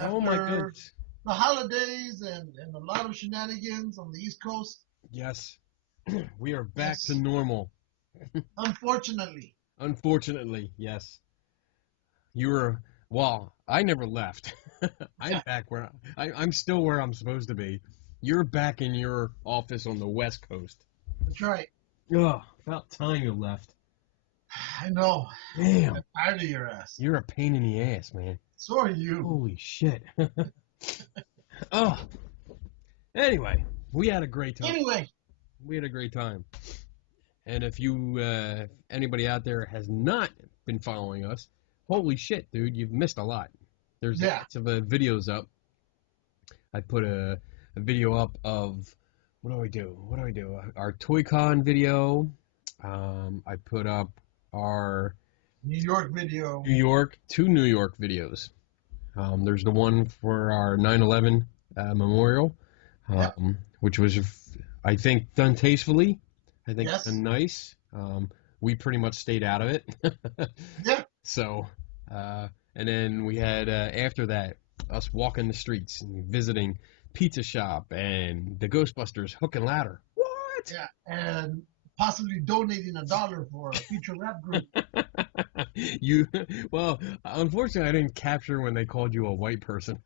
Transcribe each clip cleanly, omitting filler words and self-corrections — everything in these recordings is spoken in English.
Oh my after goodness. the holidays and a lot of shenanigans on the East Coast. Yes. We are back to Yes, normal. unfortunately. Unfortunately, yes. You were, well, I never left. I'm Yeah, back where I'm still where I'm supposed to be. You're back in your office on the West Coast. that's right. Ugh, about time you left. I know. I'm Damn, tired of your ass. you're a pain in the ass, man. So are you. Holy shit. Oh, anyway, we had a great time. Anyway, We had a great time. And if you, anybody out there has not been following us, holy shit, dude, you've missed a lot. There's yeah, lots of videos up. I put a video up of, what do I do? What do I do? Our ToyCon video. I put up our New York video. two New York videos. There's the one for our 9/11 memorial, Yep. which was, I think, done tastefully. I think Yes. done nice. We pretty much stayed out of it. Yeah. So, and then we had after that us walking the streets and visiting pizza shop and the Ghostbusters hook and ladder. What? Yeah. And possibly donating $1 for a future rap group. You, well, unfortunately, I didn't capture when they called you a white person.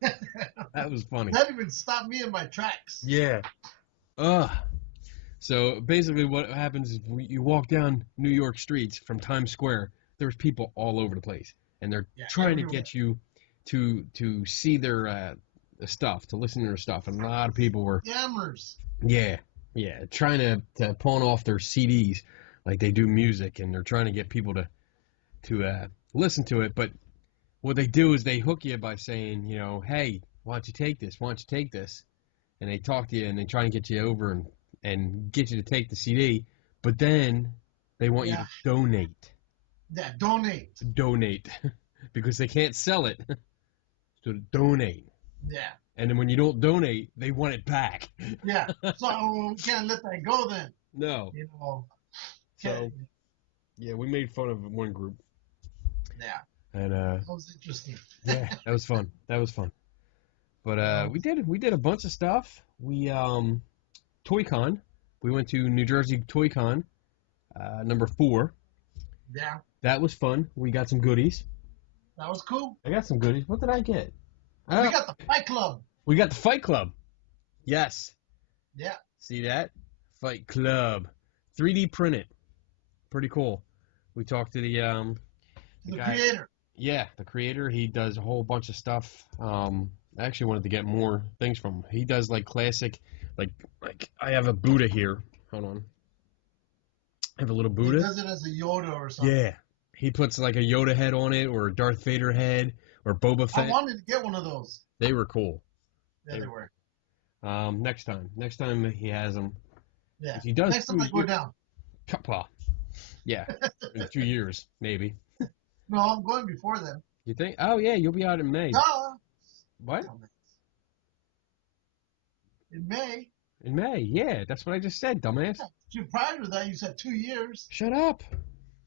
That was funny. That even stopped me in my tracks. Yeah. Ugh. So basically, what happens is you walk down New York streets from Times Square. There's people all over the place, and they're Yeah, trying everywhere. to get you to see their stuff, to listen to their stuff. And a lot of people were, Scammers. yeah, trying to pawn off their CDs like they do music, and they're trying to get people to listen to it. But what they do is they hook you by saying, you know, hey, why don't you take this? Why don't you take this? And they talk to you and they try and get you over and get you to take the CD, but then they want you Yeah. to donate. Yeah, donate. Donate. Because they can't sell it. So donate. Yeah. And then when you don't donate, they want it back. Yeah. So we can't let that go then. No. You know. So, Can't- yeah, we made fun of one group. yeah. And That was interesting. yeah, that was fun. That was fun. But we did a bunch of stuff. We ToyCon. We went to New Jersey ToyCon, number 4. Yeah. That was fun. We got some goodies. That was cool. I got some goodies. What did I get? We got the Fight Club. We got the Fight Club. Yes. Yeah. See that? Fight Club. 3D printed. Pretty cool. We talked to the guy. Creator. Yeah, the creator. He does a whole bunch of stuff. I actually wanted to get more things from him. He does like classic, like I have a Buddha here. Hold on. I have a little He Buddha. does it as a Yoda or something. Yeah. He puts like a Yoda head on it, or a Darth Vader head, or Boba I Fett. wanted to get one of those. They were cool. Yeah, they were. Next time he has them. Yeah. He does. Next time I go down. Well, yeah, in 2 years maybe. No, I'm going before then. You think? Oh yeah, you'll be out in May. Duh. What? In May. In May? Yeah, that's what I just said, dumbass. Prior to that, you said 2 years. Shut up.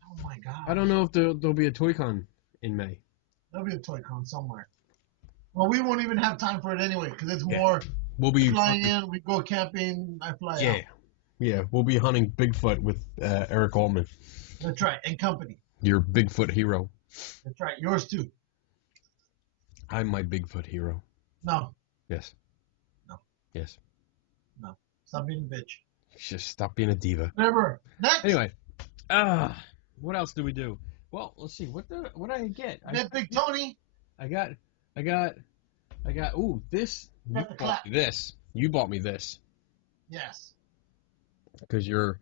Oh my God. I don't know if there'll be a ToyCon in May. There'll be a Toy Con somewhere. Well, we won't even have time for it anyway, because it's Yeah. more We'll be flying in, we go camping, I fly out. Yeah, we'll be hunting Bigfoot with Eric Altman. That's right, and company. Your Bigfoot hero. That's right, yours too. I'm my Bigfoot hero. No, Yes. No. Yes. stop being a bitch. Just stop being a diva. Never. Next. Anyway, what else do we do? Well, let's see. What did I get? Met Big Tony. I got. Ooh, this. You Got the bought clap. me this. You bought me this Yes. because you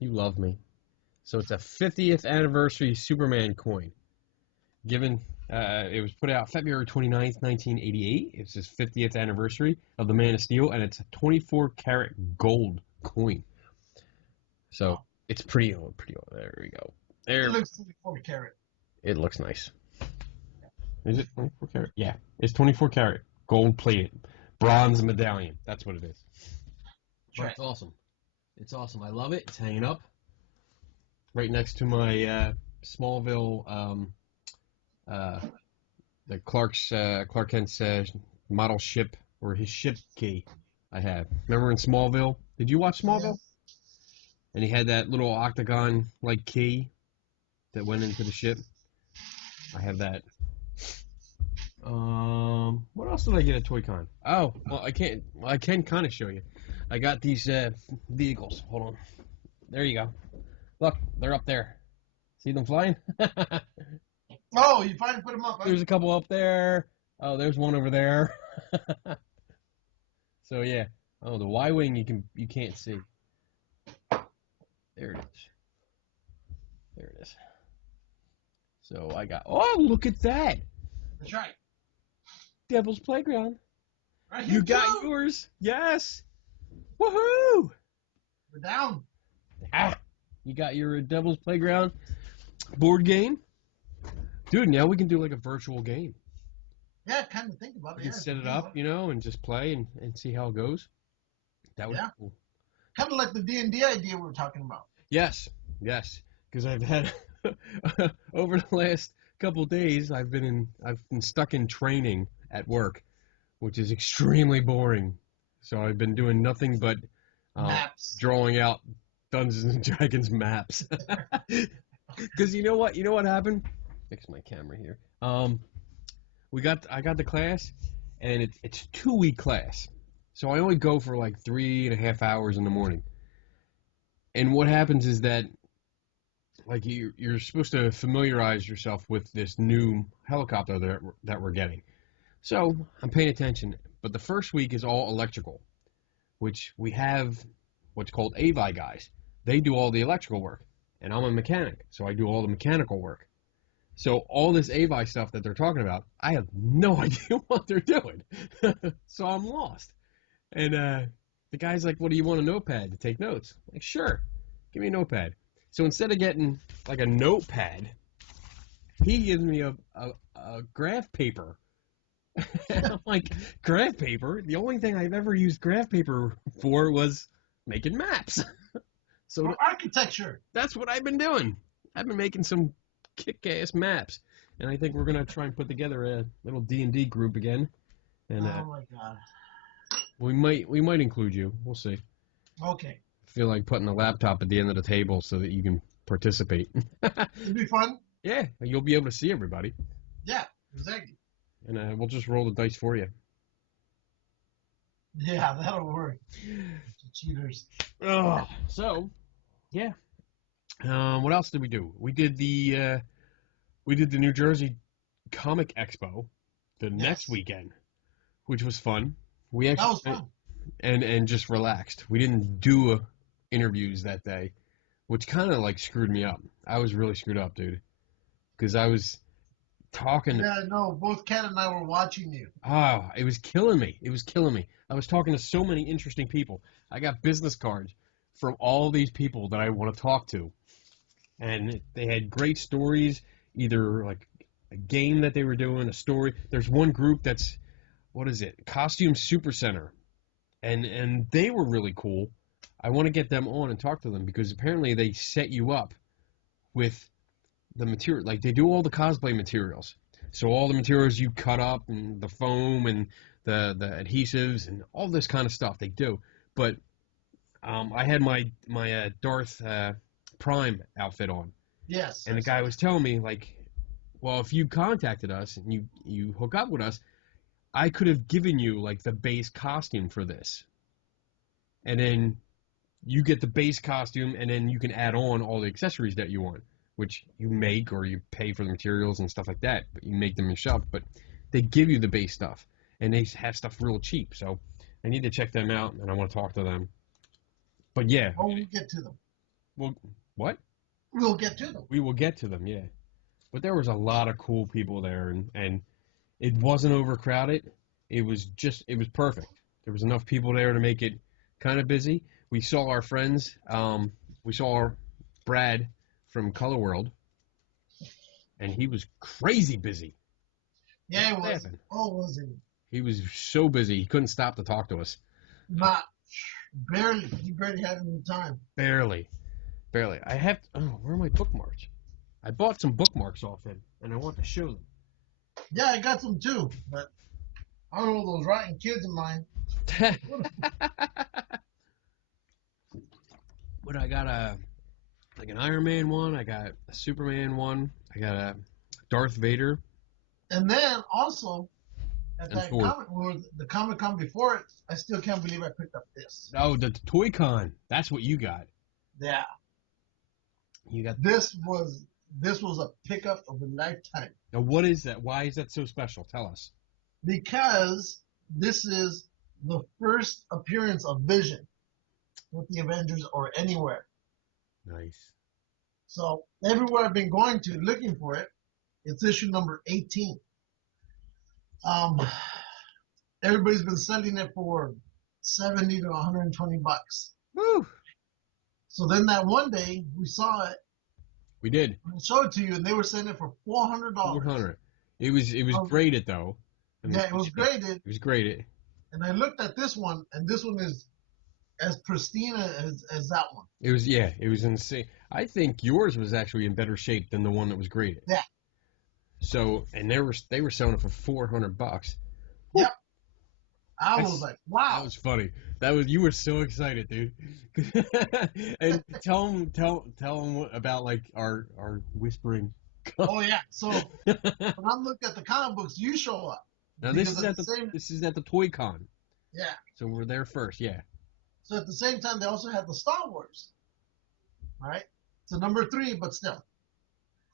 love me. So it's a 50th anniversary Superman coin. Given, it was put out February 29th, 1988. It's his 50th anniversary of the Man of Steel, and it's a 24 karat gold coin. So it's pretty old. There we go. There. It looks 24 karat. It looks nice. Is it 24 karat? Yeah, it's 24 karat, gold plated, bronze medallion. That's what it is. But Right. it's awesome. It's awesome. I love it. It's hanging up right next to my Smallville the Clark Kent's model ship, or his ship key. I have. Remember in Smallville? Did you watch Smallville? Yes. And he had that little octagon like key that went into the ship. I have that. What else did I get at ToyCon? Oh, well, I can't. Well, I can kind of show you. I got these vehicles. Hold on. There you go. Look, they're up there. See them flying? Oh, you finally put them up. Huh? There's a couple up there. Oh, there's one over there. So yeah. Oh, the Y-wing you can't see. There it is. There it is. So I got. Oh, look at that! That's right. Devil's Playground. Right You here, got too. yours. Yes. Woohoo! We're down. Ah, you got your Devil's Playground board game, dude. Now we can do like a virtual game. Yeah, kind of think about it. We can set it up, and just play and see how it goes. That would be cool. Kind of like the D&D idea we were talking about. Yes, because I've had over the last couple days, I've been stuck in training at work, which is extremely boring. So I've been doing nothing but Maps. drawing out Dungeons and Dragons maps. Because you know what happened? Fix my camera here. I got the class, and it's a 2-week class, so I only go for like 3.5 hours in the morning. And what happens is that, like, you're supposed to familiarize yourself with this new helicopter that we're getting. So I'm paying attention, but the first week is all electrical, which we have what's called AVI guys. They do all the electrical work, and I'm a mechanic, so I do all the mechanical work. So all this AVI stuff that they're talking about, I have no idea what they're doing. So I'm lost. And the guy's like, "What do you want, a notepad to take notes?" I'm like, "Sure, give me a notepad." So instead of getting like a notepad, he gives me a graph paper. And I'm like, graph paper? The only thing I've ever used graph paper for was making maps. So Or architecture. that's what I've been doing. I've been making some kick-ass maps, and I think we're gonna try and put together a little D&D group again. And Oh my god. we might include you. We'll see. Okay. I feel like putting a laptop at the end of the table so that you can participate. It'd be fun. Yeah, you'll be able to see everybody, Yeah, exactly. and we'll just roll the dice for you. Yeah, that'll work. Cheaters. Oh, so yeah. What else did we do? We did the New Jersey Comic Expo the next weekend, which was fun. We actually That was fun. and just relaxed. We didn't do interviews that day, which kind of like screwed me up. I was really screwed up, dude, because I was talking. Yeah, no, both Kat and I were watching you. Oh, it was killing me. It was killing me. I was talking to so many interesting people. I got business cards from all these people that I want to talk to. And they had great stories, either like a game that they were doing, a story. There's one group that's, what is it? Costume Super Center. And they were really cool. I want to get them on and talk to them because apparently they set you up with the material. Like they do all the cosplay materials. So all the materials you cut up and the foam and the adhesives and all this kind of stuff they do. But I had my Darth Prime outfit on. Yes. And the guy was telling me, like, well, if you contacted us and you hook up with us, I could have given you, like, the base costume for this. And then you get the base costume, and then you can add on all the accessories that you want, which you make or you pay for the materials and stuff like that. But you make them yourself. But they give you the base stuff, and they have stuff real cheap. So I need to check them out, and I want to talk to them. But, yeah. Oh, we'll get to them. Well, what? We'll get to them. We will get to them, yeah. But there was a lot of cool people there, and it wasn't overcrowded. It was perfect. There was enough people there to make it kind of busy. We saw our friends. We saw Brad from Color World, and he was crazy busy. Yeah, it was. Oh, was he? He was so busy, he couldn't stop to talk to us. Not barely. He barely had any time. Barely. I have. Oh, where are my bookmarks? I bought some bookmarks off him, and I want to show them. Yeah, I got some too, but I don't know those rotten kids of mine. But I got like an Iron Man one. I got a Superman one. I got a Darth Vader And then also at and that Thor. the Comic Con before it, I still can't believe I picked up this. Oh, the Toy Con. That's what you got. Yeah, You got. this was a pickup of a lifetime Now, what is that? Why is that so special? Tell us. because this is the first appearance of Vision with the Avengers or anywhere. Nice. So everywhere I've been going to looking for it, it's issue number 18. Everybody's been selling it for 70 to 120 bucks. Woo! So then that one day we saw it. We did. I showed it to you, and they were selling it for $400. 400. It was graded though. I mean, Yeah, it was graded. It was graded. And I looked at this one, and this one is as pristine as that one. It was insane. I think yours was actually in better shape than the one that was graded. Yeah. So, and they were selling it for $400. Yep. I was like, wow. That was funny. You were so excited, dude. And tell them about like our whispering. Oh yeah. So when I'm looking at the comic books, you show up. Now this is at the Toy Con. Yeah. So we're there first, yeah. So at the same time, they also had the Star Wars. All right. So number 3, but still.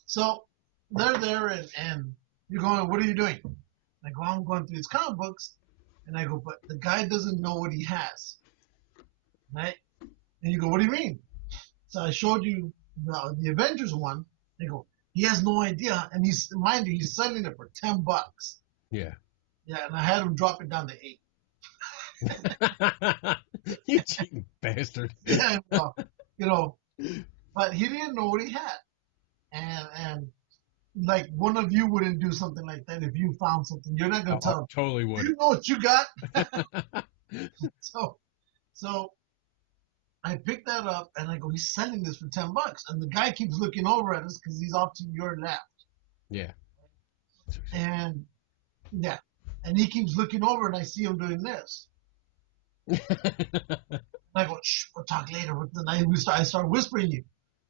So they're there, and you're going, what are you doing? And I go, I'm going through these comic books. And I go, but the guy doesn't know what he has. Right? And you go, what do you mean? So I showed you the Avengers one. They go, he has no idea. And mind you, he's selling it for $10. Yeah. Yeah, and I had him drop it down to 8. You cheating bastard. Yeah, well, but he didn't know what he had. And like one of you wouldn't do something like that if you found something. You're not gonna tell him. Totally would. You know what you got. So I picked that up and I go, he's selling this for $10, and the guy keeps looking over at us because he's off to your left. Yeah. And yeah, and he keeps looking over, and I see him doing this. I go, shh, we'll talk later. I start whispering you,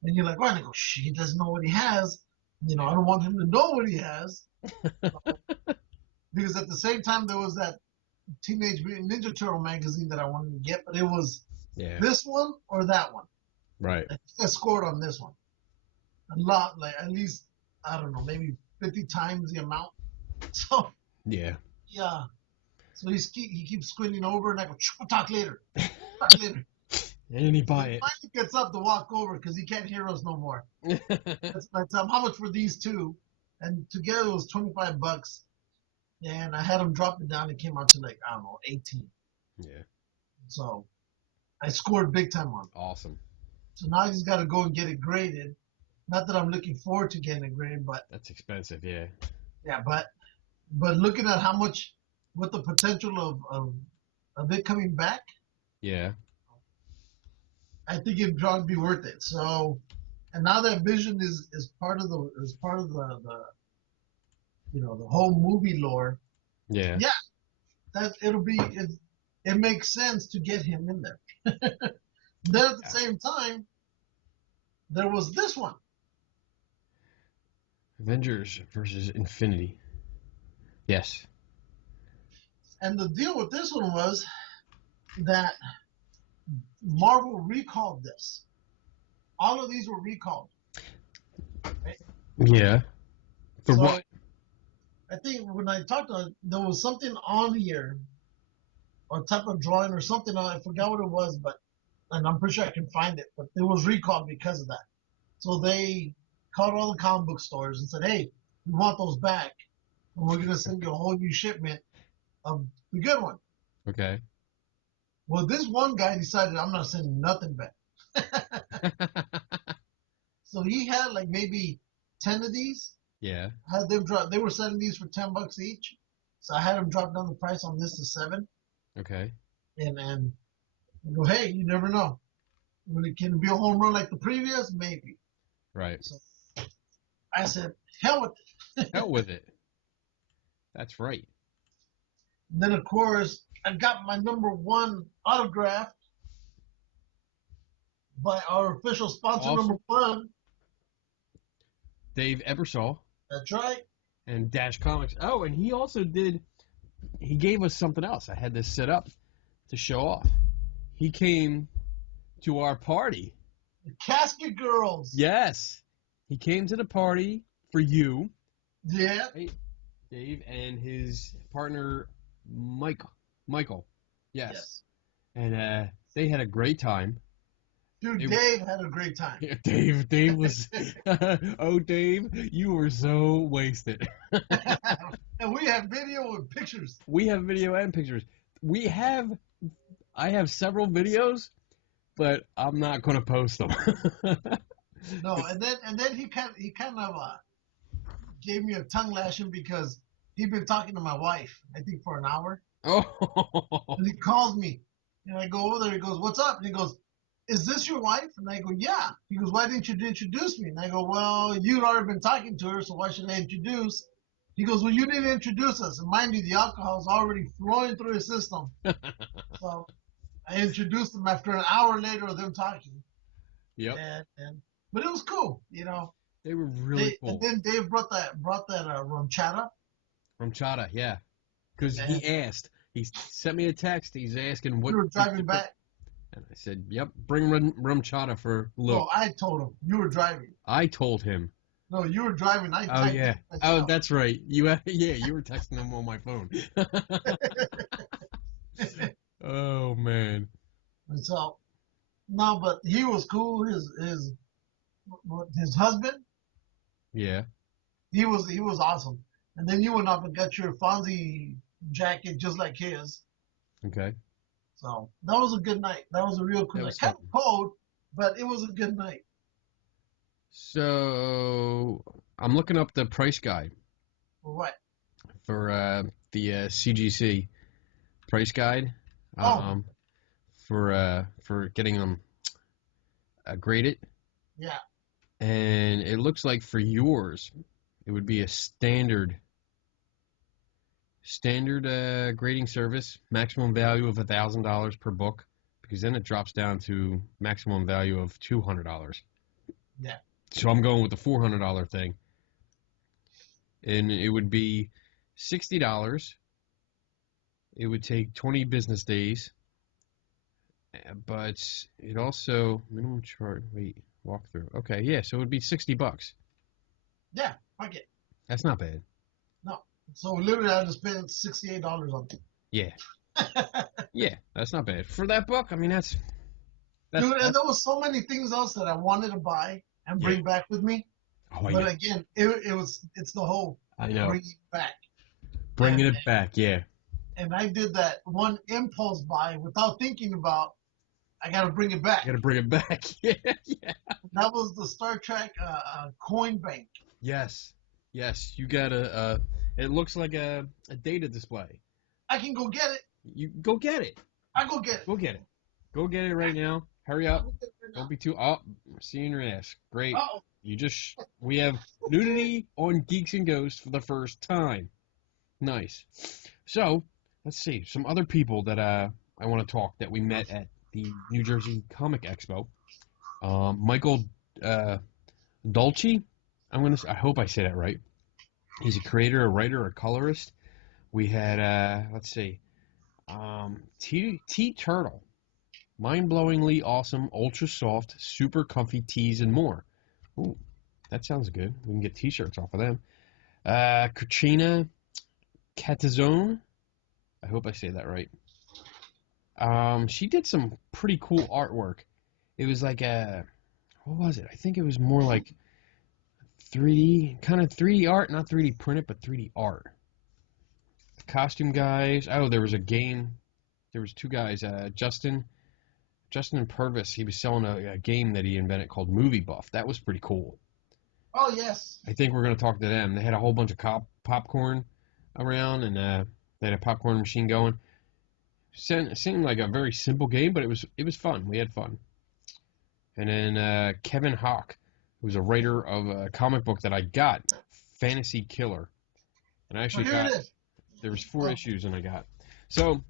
and you're like, what? And I go, shh, he doesn't know what he has. I don't want him to know what he has. Because at the same time, there was that Teenage Mutant Ninja Turtle magazine that I wanted to get, but it was this one or that one. Right. I scored on this one. A lot, like at least, I don't know, maybe 50 times the amount. So, yeah. So he keeps squinting over, and I go, we'll talk later. Talk later. And he buy it. He gets up to walk over because he can't hear us no more. I tell him, how much for these two? And together it was $25. And I had him drop it down. It came out to like, I don't know, 18. Yeah. So I scored big time on it. Awesome. So now he's got to go and get it graded. Not that I'm looking forward to getting it graded, but that's expensive, yeah. Yeah, but looking at how much, with the potential of it coming back. Yeah. I think it'd probably be worth it. So, and now that Vision is part of the the whole movie lore. Yeah. Yeah, that it makes sense to get him in there. Then at the same time, there was this one. Avengers versus Infinity. Yes. And the deal with this one was that Marvel recalled this. All of these were recalled. Right? Yeah. For so what? I think when I talked to him, there was something on here, or type of drawing or something. I forgot what it was, and I'm pretty sure I can find it. But it was recalled because of that. So they called all the comic book stores and said, "Hey, we want those back, and we're gonna send you a whole new shipment of the good one." Okay. Well, this one guy decided, I'm not sending nothing back. So he had like maybe 10 of these. Yeah. Had them drop. They were selling these for $10 each. So I had them drop down the price on this to 7. Okay. And I go, hey, you never know. Can it be a home run like the previous? Maybe. Right. So I said, hell with it. Hell with it. That's right. And then, of course, I got my #1 autograph by our official sponsor, Awesome. #1. Dave Ebersol That's right. and Dash Comics. Oh, and he also did. He gave us something else. I had this set up to show off. He came to our party. The Casket Girls. Yes, he came to the party for you, Yeah. right? Dave and his partner Michael. Michael. Yes. And they had a great time. Dude, Dave had a great time. Yeah, Dave was. Oh, Dave, you were so wasted. And we have video and pictures. We have video and pictures. I have several videos, but I'm not going to post them. No, and then he kind of gave me a tongue lashing because he'd been talking to my wife, I think, for an hour. Oh. And he calls me, and I go over there. He goes, "What's up?" And he goes, "Is this your wife?" And I go, "Yeah." He goes, "Why didn't you introduce me?" And I go, "Well, you'd already been talking to her, so why should I introduce?" He goes, "Well, you didn't introduce us." And mind you, the alcohol's already flowing through his system. So I introduced him after an hour later of them talking. Yep. But it was cool, you know. They were really cool. And then Dave brought that rumchata. Rumchata, yeah. Because he asked. He sent me a text. He's asking what. We were driving back. And I said, "Yep, bring rumchata for Luke." No, I told him. You were driving. I told him. No, you were driving. I Oh yeah. myself. Oh, that's right. You were texting him on my phone. Oh man. And so, no, but he was cool. His husband. Yeah. He was awesome. And then you went up and got your Fonzie jacket just like his. Okay. So that was a good night. That was a real cool night. Kind of cold, but it was a good night. So I'm looking up the price guide. For what? For the CGC price guide. For getting them graded. Yeah. And it looks like for yours, it would be a standard grading service, maximum value of $1,000 per book, because then it drops down to maximum value of $200. Yeah. So I'm going with the $400 thing, and it would be $60. It would take 20 business days, but it also minimum chart. Walk through. Okay, yeah. So it would be $60. Yeah, fuck it. That's not bad. No. So literally, I just spent $68 on it. Yeah. Yeah, that's not bad for that book. I mean, that's dude. And there was so many things else that I wanted to buy and bring back with me. Oh, but again, it's the whole bringing it back. Bringing it back, yeah. And I did that one impulse buy without thinking about. I gotta bring it back. Gotta bring it back. Yeah, yeah. That was the Star Trek coin bank. Yes, you got a. It looks like a data display. I can go get it. You go get it. I go get it. Go get it. Go get it right now. Hurry up. Don't be too. Oh, I'm seeing your ass. Great. Uh-oh. We have nudity on Geeks and Ghosts for the first time. Nice. So let's see some other people that I want to talk that we met at the New Jersey Comic Expo. Michael Dolce. I hope I say that right. He's a creator, a writer, a colorist. We had let's see, T Turtle, mind-blowingly awesome, ultra soft, super comfy tees and more. Ooh, that sounds good. We can get T-shirts off of them. Katrina Catazone. I hope I say that right. She did some pretty cool artwork. It was like what was it? I think it was more like 3D, kind of 3D art, not 3D printed, but 3D art. The costume guys. Oh, there was a game. There was two guys, Justin and Purvis. He was selling a game that he invented called Movie Buff. That was pretty cool. Oh, yes. I think we're going to talk to them. They had a whole bunch of popcorn around, and they had a popcorn machine going. It seemed like a very simple game, but it was fun. We had fun. And then Kevin Hawk, who's a writer of a comic book that I got, Fantasy Killer. And I actually There was 4 issues, and I got. So,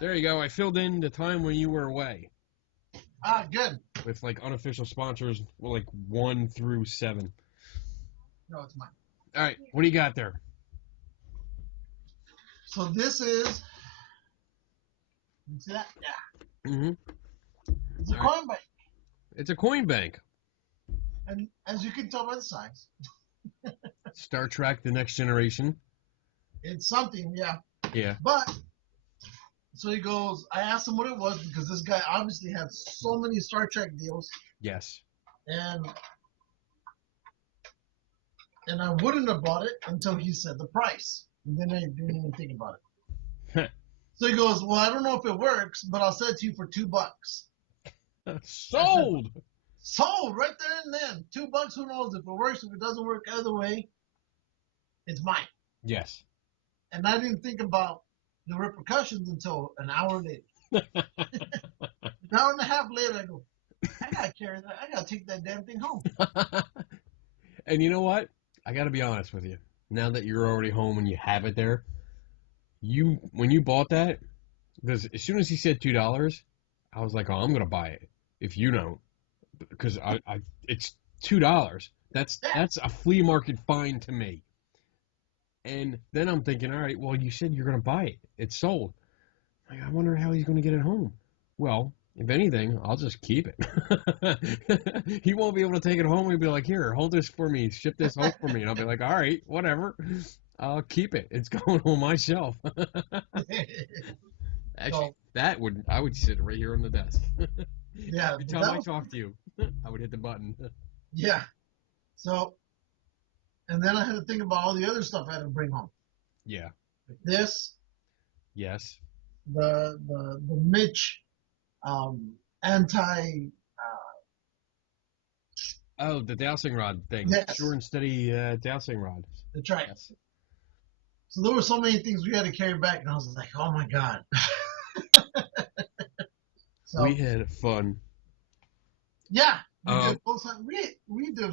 there you go. I filled in the time when you were away. Ah, good. With, like, unofficial sponsors, well, like, 1 through 7. No, it's mine. All right, what do you got there? So this is. You see that? Yeah. Mm-hmm. It's a coin bank. It's a coin bank. And as you can tell by the size. Star Trek: The Next Generation. It's something, yeah. Yeah. But, so he goes, I asked him what it was because this guy obviously had so many Star Trek deals. Yes. And I wouldn't have bought it until he said the price. And then I didn't even think about it. So he goes, well, I don't know if it works, but I'll sell it to you for $2. Sold! Sold right there and then. $2, who knows if it works, if it doesn't work either way, it's mine. Yes. And I didn't think about the repercussions until an hour later. An hour and a half later, I go, I gotta carry that. I gotta take that damn thing home. And you know what? I gotta be honest with you. Now that you're already home and you have it there, when you bought that, because as soon as he said $2, I was like, oh, I'm gonna buy it. If you don't, because it's $2. That's a flea market find to me. And then I'm thinking, all right, well, you said you're gonna buy it. It's sold. Like, I wonder how he's gonna get it home. Well, if anything, I'll just keep it. He won't be able to take it home. He'll be like, here, hold this for me, ship this home for me. And I'll be like, all right, whatever. I'll keep it. It's going on my shelf. Actually, I would sit right here on the desk. Yeah. Every time I talk to you, I would hit the button. Yeah. So, and then I had to think about all the other stuff I had to bring home. Yeah. Like this. Yes. The Mitch anti. Oh, the dowsing rod thing. Yes. Sure and steady dowsing rod. That's right. Yes. So there were so many things we had to carry back, and I was like, oh my God. So, we had fun. Yeah. We did.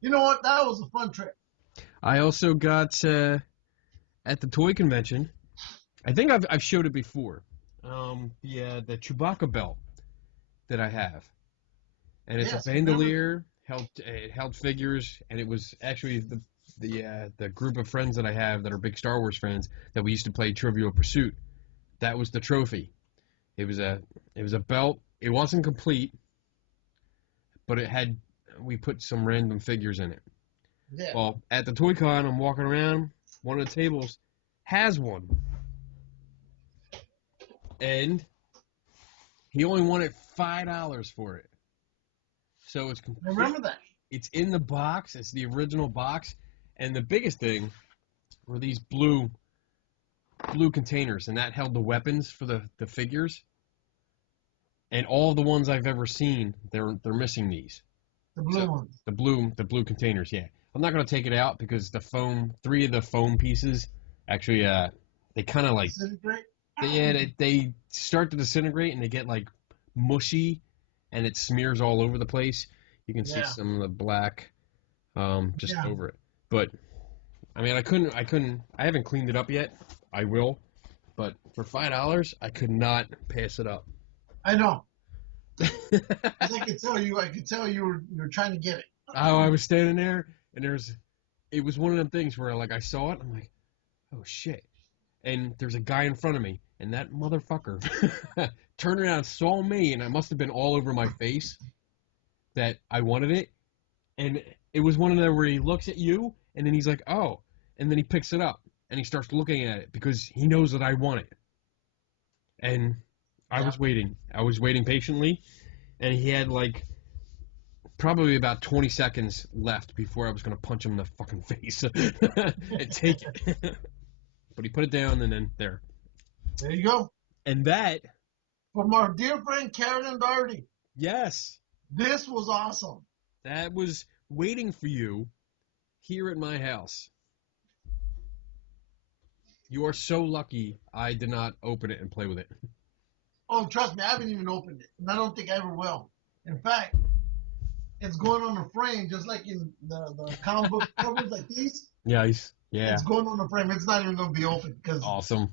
You know what? That was a fun trip. I also got at the toy convention. I think I've showed it before. The Chewbacca belt that I have, and it's a bandolier. It held figures, and it was actually the group of friends that I have that are big Star Wars fans that we used to play Trivial Pursuit. That was the trophy. It was a belt. It wasn't complete, but we put some random figures in it. Yeah. Well, at the Toy Con, I'm walking around. One of the tables has one. And he only wanted $5 for it. So it's complete. I remember that. It's in the box. It's the original box. And the biggest thing were these blue containers, and that held the weapons for the figures. And all the ones I've ever seen, they're missing these. The blue ones. The blue containers, yeah. I'm not gonna take it out because the foam, 3 of the foam pieces, actually, they kind of like they start to disintegrate and they get like mushy, and it smears all over the place. You can see some of the black, over it. But I mean, I haven't cleaned it up yet. I will, but for $5, I could not pass it up. I know. I could tell you were trying to get it. Oh, I was standing there, and it was one of them things where like I saw it, I'm like, oh shit. And there's a guy in front of me, and that motherfucker turned around, saw me, and I must have been all over my face that I wanted it. And it was one of them where he looks at you, and then he's like, oh, and then he picks it up, and he starts looking at it because he knows that I want it. And I was waiting patiently, and he had like probably about 20 seconds left before I was going to punch him in the fucking face and take it. But he put it down, and then there. There you go. And that... From our dear friend Karen and Darty. Yes. This was awesome. That was waiting for you here at my house. You are so lucky I did not open it and play with it. Oh, trust me, I haven't even opened it, and I don't think I ever will. In fact, it's going on a frame just like in the comic book covers like these. Yes. Yeah. It's going on the frame. It's not even going to be open because Awesome.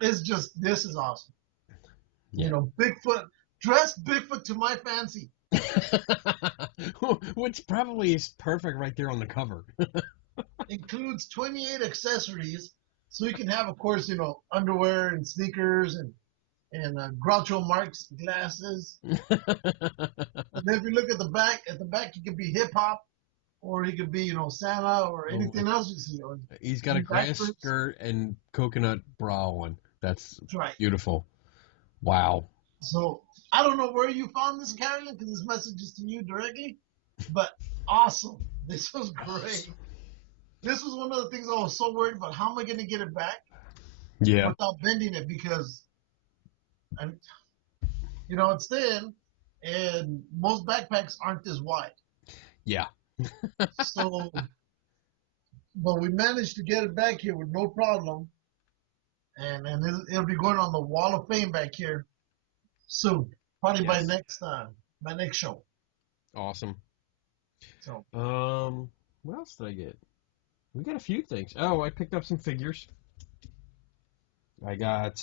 it's just, this is awesome. Yeah. You know, Bigfoot, dress Bigfoot to my fancy. Which probably is perfect right there on the cover. Includes 28 accessories. So you can have, of course, you know, underwear and sneakers and Groucho Marx glasses. And then if you look at the back, he could be hip hop, or he could be, you know, Santa, or anything else you see. Or He's got a grass diapers. skirt and coconut bra on. That's right. beautiful. Wow. So I don't know where you found this, Carolyn, because this message is to you directly, but awesome. This was great. This was one of the things I was so worried about. How am I going to get it back Yeah. without bending it? Because, you know, it's thin, and most backpacks aren't this wide. Yeah. So, but we managed to get it back here with no problem, and it'll be going on the Wall of Fame back here soon, probably by next show. Awesome. So, what else did I get? We got a few things. Oh, I picked up some figures. I got,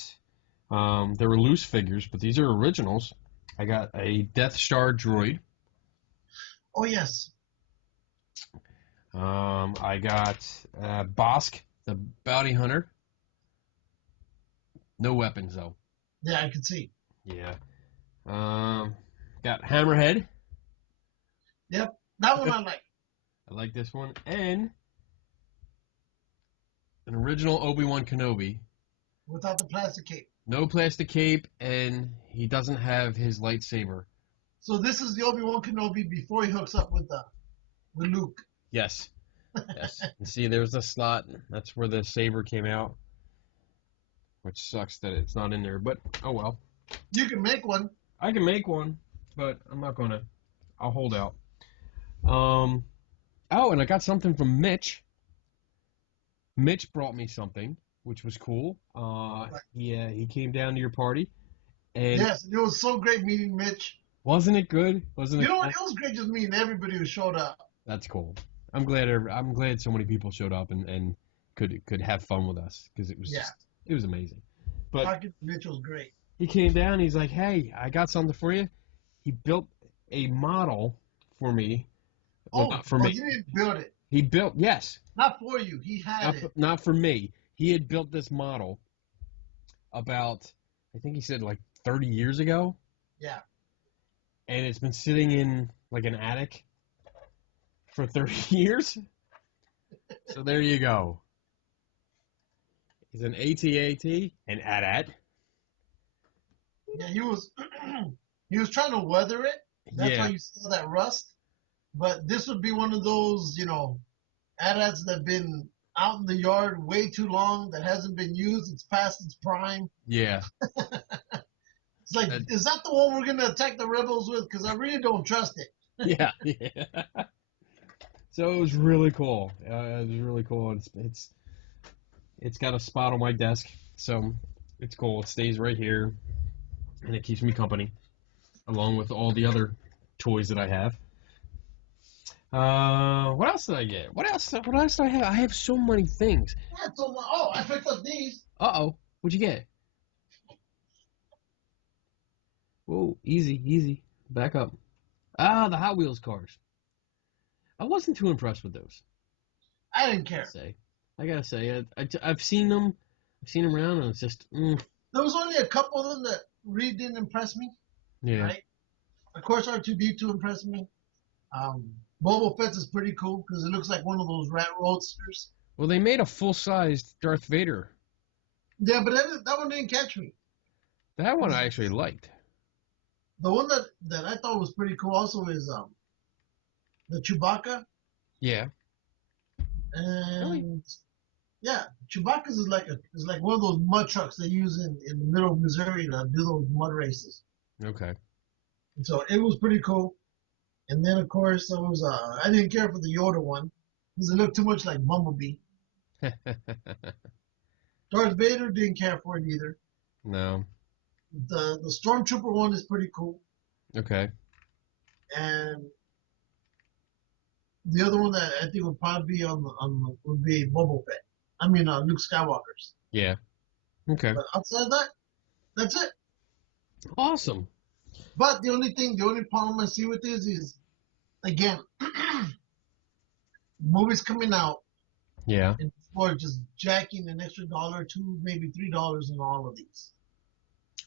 there were loose figures, but these are originals. I got a Death Star droid. oh yes. I got Bosk, the bounty hunter. No weapons though. Yeah, I can see. Yeah. Got Hammerhead. Yep, that one I like. I like this one. And an original Obi-Wan Kenobi. Without the plastic cape. No plastic cape, and he doesn't have his lightsaber. So this is the Obi-Wan Kenobi before he hooks up with Luke. Yes. Yes. You see, there's a slot. That's where the saber came out. Which sucks that it's not in there, but oh well. You can make one. I can make one, but I'm not gonna. I'll hold out. Oh, and I got something from Mitch. Mitch brought me something, which was cool. He came down to your party, and yes, it was so great meeting Mitch. Wasn't it good? Wasn't it? You know cool? what? It was great just meeting everybody who showed up. That's cool. I'm glad so many people showed up and could have fun with us because it was it was amazing. But talking to Mitch was great. He came down. He's like, "Hey, I got something for you." He built a model for me. Well, not for me. He didn't build it. He built, yes. Not for you. He had it. Not for me. He had built this model about, I think he said like 30 years ago. Yeah. And it's been sitting in like an attic for 30 years. So there you go. He's an AT-AT, an AT-AT. Yeah, he was trying to weather it. That's why you saw that rust. But this would be one of those, you know, AT-ATs that have been out in the yard way too long, that hasn't been used. It's past its prime. Yeah. It's like, is that the one we're going to attack the rebels with? Because I really don't trust it. Yeah. So it was really cool. It was really cool. It's got a spot on my desk, so it's cool. It stays right here, and it keeps me company, along with all the other toys that I have. What else did I get? What else do I have? I have so many things. Yeah, I picked up these. Uh-oh. What'd you get? Whoa, easy. Back up. Ah, the Hot Wheels cars. I wasn't too impressed with those. I didn't care. I gotta say, I've seen them. I've seen them around, and it's just. There was only a couple of them that really didn't impress me. Yeah. Right? Of course, R2-D2 impressed me. Boba Fett's is pretty cool because it looks like one of those rat roadsters. Well, they made a full-sized Darth Vader. Yeah, but that one didn't catch me. That one I actually liked. The one that I thought was pretty cool also is the Chewbacca. Yeah. And Really? yeah, Chewbacca's is like one of those mud trucks they use in the middle of Missouri to do those mud races. Okay. And so it was pretty cool. And then of course there was I didn't care for the Yoda one because it looked too much like Bumblebee. Darth Vader didn't care for it either. No. The Stormtrooper one is pretty cool. Okay. And The other one that I think would probably be would be Boba Fett. I mean, Luke Skywalker's. Yeah. Okay. But outside of that, that's it. Awesome. But the only problem I see with this is, again, movies coming out Yeah. and people are just jacking an extra $1, $2, maybe $3 in all of these.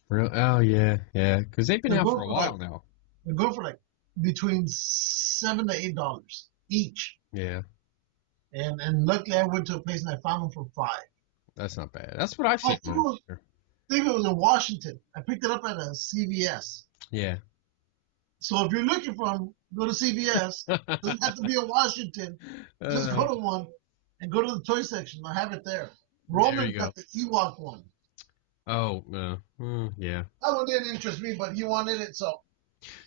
Real? Oh yeah, yeah. Because they've been They're out going for a for while now. They're going for like between $7 to $8 each. Yeah. And luckily I went to a place and I found them for $5. That's not bad. That's what I've seen. I think it was in Washington. I picked it up at a CVS. Yeah. So if you're looking for them, go to CVS. Doesn't have to be in Washington. Just go to one and go to the toy section. They'll have it there. Roman got the Ewok one. Oh, yeah. That one didn't interest me, but he wanted it, so.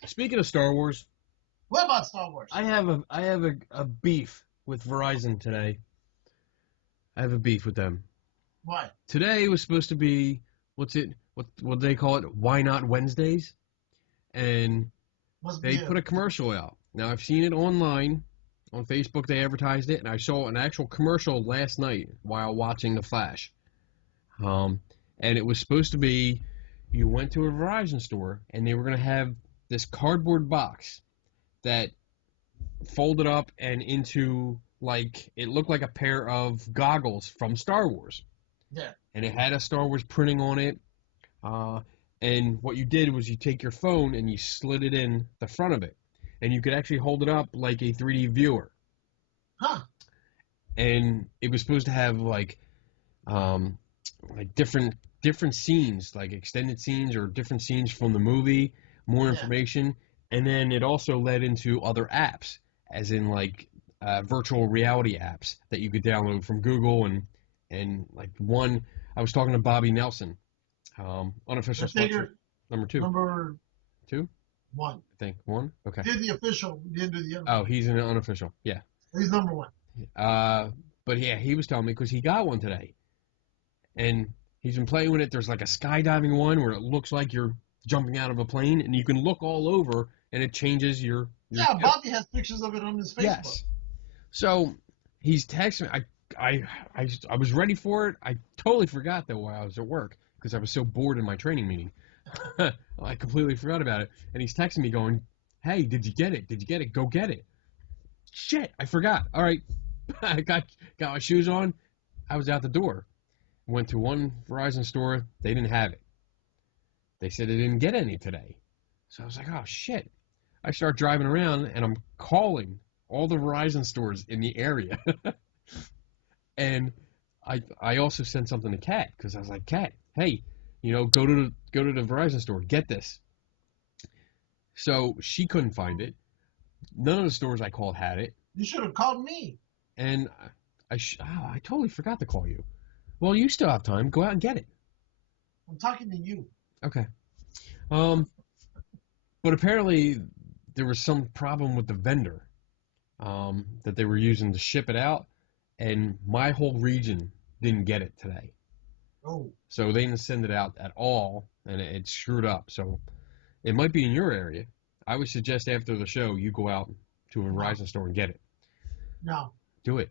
Speaking of Star Wars, What about Star Wars? I have a beef with Verizon today. I have a beef with them. Why? Today was supposed to be what do they call it? Why Not Wednesdays? And they put a commercial out. Now I've seen it online on Facebook. They advertised it, and I saw an actual commercial last night while watching The Flash. And it was supposed to be you went to a Verizon store and they were going to have this cardboard box that folded up and into, like, it looked like a pair of goggles from Star Wars. Yeah. And it had a Star Wars printing on it. And what you did was you take your phone and you slid it in the front of it. And you could actually hold it up like a 3D viewer. Huh. And it was supposed to have like different scenes, like extended scenes or different scenes from the movie, more information. And then it also led into other apps, as in like virtual reality apps that you could download from Google and like one. I was talking to Bobby Nelson, unofficial sponsor. Number 2. Number 2? 1. I think 1. Okay. Did the official? We didn't do the other. Oh, he's an unofficial. Yeah. He's number 1. But yeah, he was telling me because he got one today, and he's been playing with it. There's like a skydiving one where it looks like you're jumping out of a plane, and you can look all over, and it changes your yeah, Bobby has pictures of it on his Facebook. Yes. So he's texting me. I was ready for it. I totally forgot though while I was at work because I was so bored in my training meeting. I completely forgot about it. And he's texting me going, "Hey, did you get it? Did you get it? Go get it." Shit, I forgot. All right. I got my shoes on. I was out the door. Went to one Verizon store. They didn't have it. They said they didn't get any today. So I was like, oh, shit. I start driving around, and I'm calling all the Verizon stores in the area. And I also sent something to Kat because I was like, Kat, hey, go to the Verizon store. Get this. So she couldn't find it. None of the stores I called had it. You should have called me. And I totally forgot to call you. Well, you still have time. Go out and get it. I'm talking to you. Okay. But apparently there was some problem with the vendor that they were using to ship it out, and my whole region didn't get it today. Oh. So they didn't send it out at all, and it screwed up. So it might be in your area. I would suggest after the show you go out to a Verizon store and get it. No. Do it.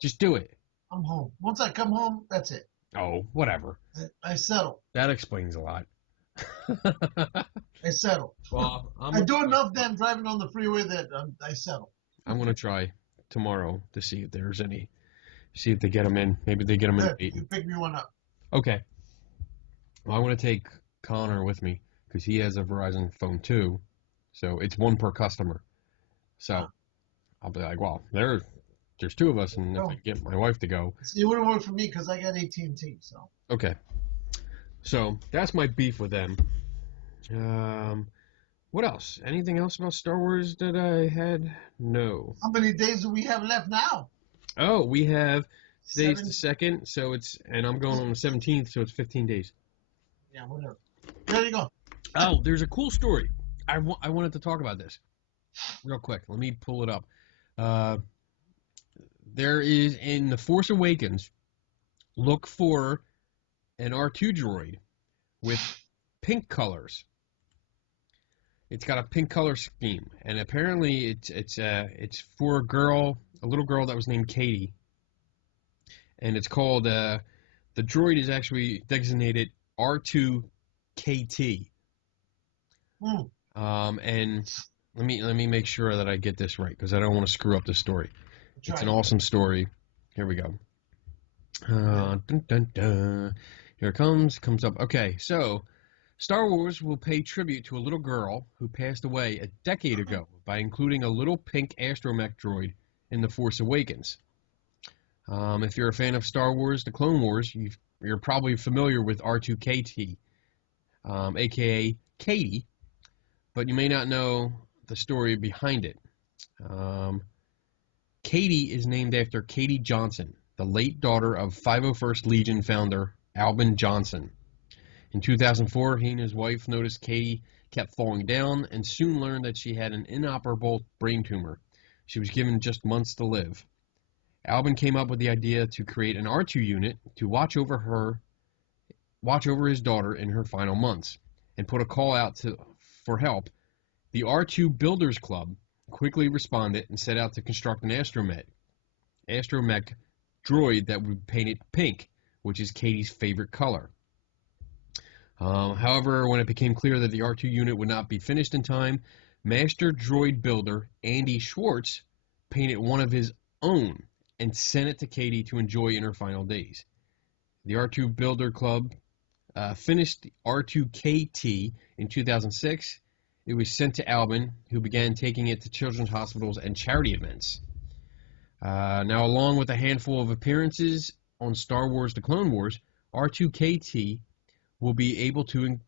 Just do it. I'm home. Once I come home, that's it. Oh, whatever. I settle. That explains a lot. I settle. Well, I do enough damn driving on the freeway that I settle. I'm going to try tomorrow to see if there's any. See if they get them in. Maybe they get them in at 8. You pick me one up. Okay. Well, I want to take Connor with me because he has a Verizon phone too. So it's one per customer. So I'll be like, well, there's 2 of us, and if I get my wife to go. It wouldn't work for me because I got AT&T. So. Okay. So that's my beef with them. What else? Anything else about Star Wars that I had? No. How many days do we have left now? Oh, we have, today's the 2nd, so and I'm going on the 17th, so it's 15 days. Yeah, whatever. There you go. Oh, there's a cool story. I wanted to talk about this real quick. Let me pull it up. There is, in the Force Awakens, look for an R2 droid with pink colors. It's got a pink color scheme, and apparently it's for a little girl that was named Katie, and it's called the droid is actually designated R2KT. Hmm. And let me make sure that I get this right because I don't want to screw up the story. Try It's an it. awesome story. Here we go. Dun, dun, dun. Here it comes up. Okay, so Star Wars will pay tribute to a little girl who passed away a decade ago by including a little pink astromech droid in The Force Awakens. If you're a fan of Star Wars, The Clone Wars, you're probably familiar with R2KT, aka Katie, but you may not know the story behind it. Um, Katie is named after Katie Johnson, the late daughter of 501st Legion founder Albin Johnson. In 2004, he and his wife noticed Katie kept falling down and soon learned that she had an inoperable brain tumor. She was given just months to live. Albin came up with the idea to create an R2 unit to watch over his daughter in her final months, and put a call out for help. The R2 Builders Club quickly responded and set out to construct an astromech droid that would be painted pink, which is Katie's favorite color. However, when it became clear that the R2 unit would not be finished in time, master droid builder Andy Schwartz painted one of his own and sent it to Katie to enjoy in her final days. The R2 Builder Club finished the R2KT in 2006. It was sent to Albin, who began taking it to children's hospitals and charity events. Now, along with a handful of appearances on Star Wars: The Clone Wars, R2KT will be able to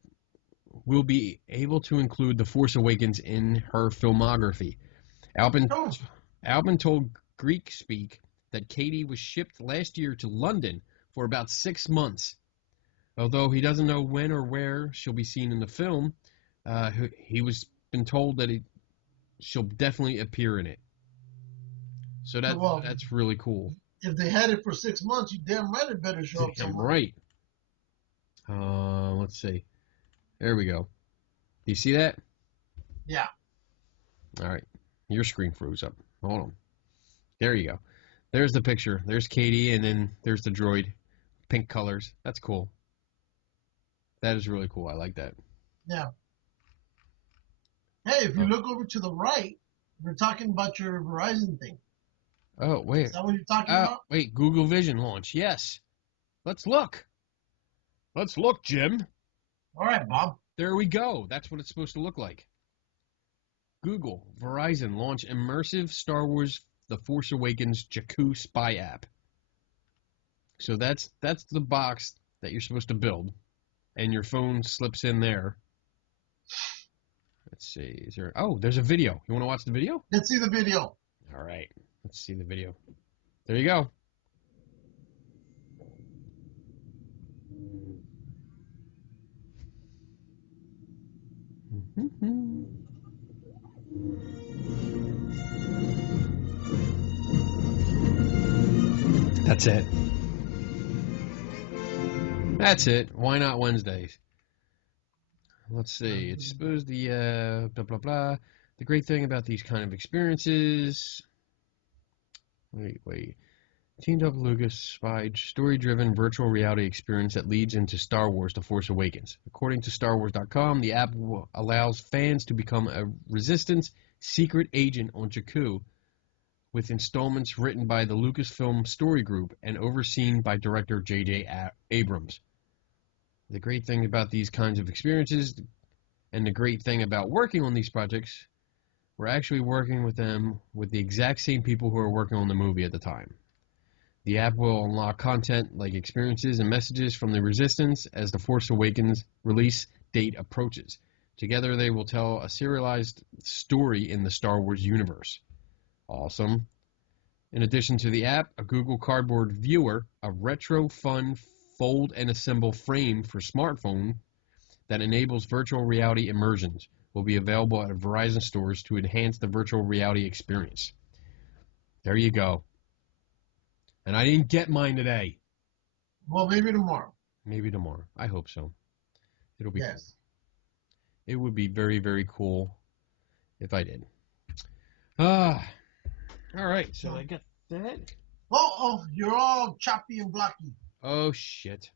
include The Force Awakens in her filmography. Albin told Geek Speak that Katie was shipped last year to London for about 6 months. Although he doesn't know when or where she'll be seen in the film, he was been told that she'll definitely appear in it. So that's really cool. If they had it for 6 months, you damn right it better show up somewhere. Right. Let's see. There we go. Do you see that? Yeah. All right. Your screen froze up. Hold on. There you go. There's the picture. There's Katie, and then there's the droid. Pink colors. That's cool. That is really cool. I like that. Yeah. Hey, if you look over to the right, we're talking about your Verizon thing. Oh, wait. Is that what you're talking about? Wait, Google Vision launch. Yes. Let's look. Let's look, Jim. All right, Bob. There we go. That's what it's supposed to look like. Google, Verizon launch immersive Star Wars The Force Awakens Jakku spy app. So that's the box that you're supposed to build, and your phone slips in there. Let's see. There's a video. You want to watch the video? Let's see the video. All right. Let's see the video. There you go. That's it. That's it. Why not Wednesdays? Let's see. It's supposed the blah blah blah. The great thing about these kind of experiences. Wait. Teamed up Lucas spied story-driven virtual reality experience that leads into Star Wars: The Force Awakens. According to StarWars.com, the app allows fans to become a Resistance secret agent on Jakku, with installments written by the Lucasfilm Story Group and overseen by director J.J. Abrams. The great thing about these kinds of experiences, and the great thing about working on these projects, we're actually working with them with the exact same people who are working on the movie at the time. The app will unlock content like experiences and messages from the Resistance as The Force Awakens release date approaches. Together they will tell a serialized story in the Star Wars universe. Awesome. In addition to the app, a Google Cardboard viewer, a retro fun fold and assemble frame for smartphone that enables virtual reality immersions, will be available at Verizon stores to enhance the virtual reality experience. There you go. And I didn't get mine today. Well, maybe tomorrow. Maybe tomorrow. I hope so. It'll be yes. It would be very, very cool if I did. All right, so I got that. Oh, you're all choppy and blocky. Oh, shit.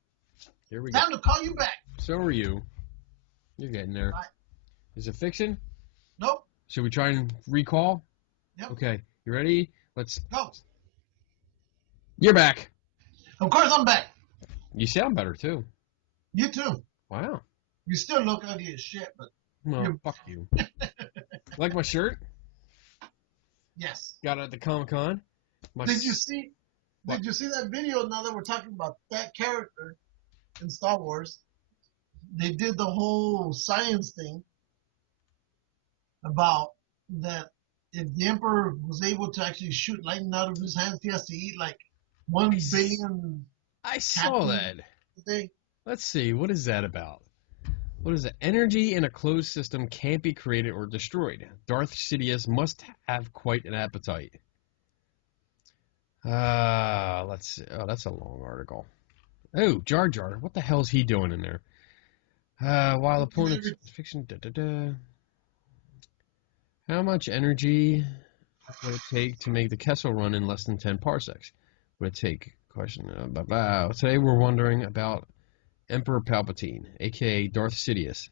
Here we go. Time to call you back. So are you. You're getting there. Right. Is it fiction? Nope. Should we try and recall? Yep. Okay, you ready? Let's. Go. You're back. Of course I'm back. You sound better, too. You too. Wow. You still look ugly as shit, but No, fuck you. Like my shirt? yes. Got it at the Comic-Con. Did you see that video now that we're talking about that character in Star Wars? They did the whole science thing about that if the Emperor was able to actually shoot lightning out of his hands, he has to eat like 1 billion. I saw that. Thing. Let's see. What is that about? What is it? Energy in a closed system can't be created or destroyed. Darth Sidious must have quite an appetite. Let's see. Oh, that's a long article. Oh, Jar Jar. What the hell is he doing in there? While opponents fiction. How much energy would it take to make the Kessel Run in less than 10 parsecs? Would it take? Question. Today we're wondering about Emperor Palpatine, aka Darth Sidious.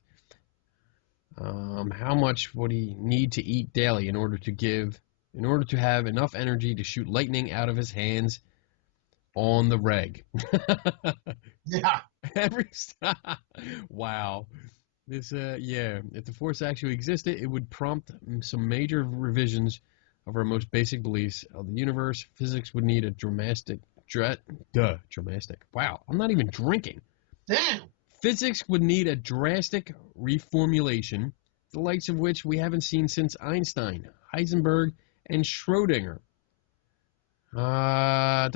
How much would he need to eat daily in order to have enough energy to shoot lightning out of his hands on the reg? Yeah. Wow. This if the Force actually existed, it would prompt some major revisions of our most basic beliefs of the universe. Physics would need a dramatic. Wow, I'm not even drinking. Damn. Physics would need a drastic reformulation, the likes of which we haven't seen since Einstein, Heisenberg, and Schrödinger. Where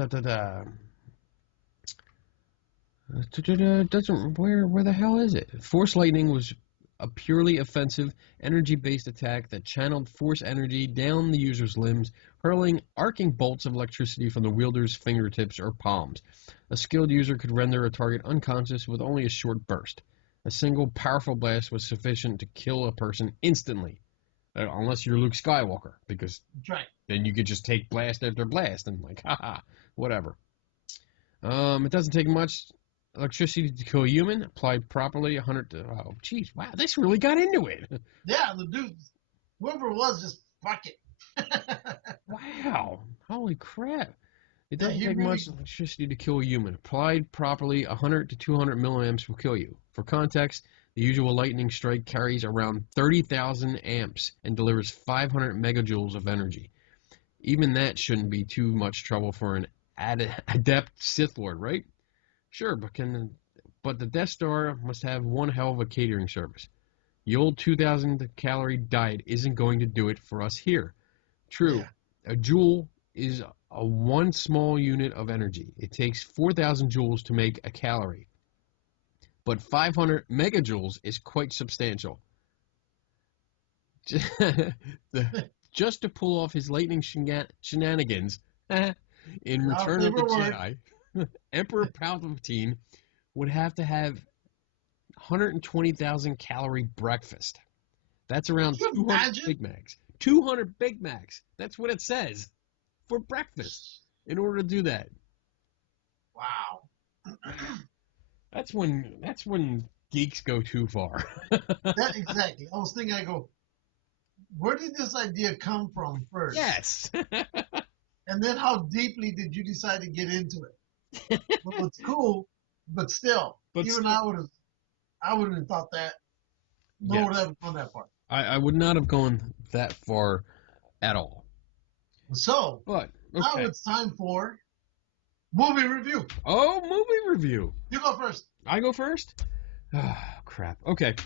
the hell is it? Force lightning was a purely offensive, energy-based attack that channeled force energy down the user's limbs, hurling arcing bolts of electricity from the wielder's fingertips or palms. A skilled user could render a target unconscious with only a short burst. A single powerful blast was sufficient to kill a person instantly, unless you're Luke Skywalker, because then you could just take blast after blast and like, haha, whatever. It doesn't take much electricity to kill a human. Applied properly, 100 to... Oh, jeez, wow, this really got into it. Yeah, the dude, whoever it was, just fuck it. Wow, holy crap. It doesn't take really... much electricity to kill a human. Applied properly, 100 to 200 milliamps will kill you. For context, the usual lightning strike carries around 30,000 amps and delivers 500 megajoules of energy. Even that shouldn't be too much trouble for an adept Sith Lord, right? Sure, but the Death Star must have one hell of a catering service. The old 2,000 calorie diet isn't going to do it for us here. True, yeah. A joule is a one small unit of energy. It takes 4,000 joules to make a calorie. But 500 megajoules is quite substantial. Just to pull off his lightning shenanigans in Return of the Jedi, Emperor Palpatine would have to have 120,000 calorie breakfast. That's around 200 Big Macs. 200 Big Macs. That's what it says for breakfast in order to do that. Wow. That's when geeks go too far. Exactly. I was thinking, I go, where did this idea come from first? Yes. And then how deeply did you decide to get into it? Well, it's cool, but still, I wouldn't have thought that. No one would have gone that far. I would not have gone that far at all. So, now it's time for movie review. Oh, movie review. You go first. I go first? Oh, crap. Okay.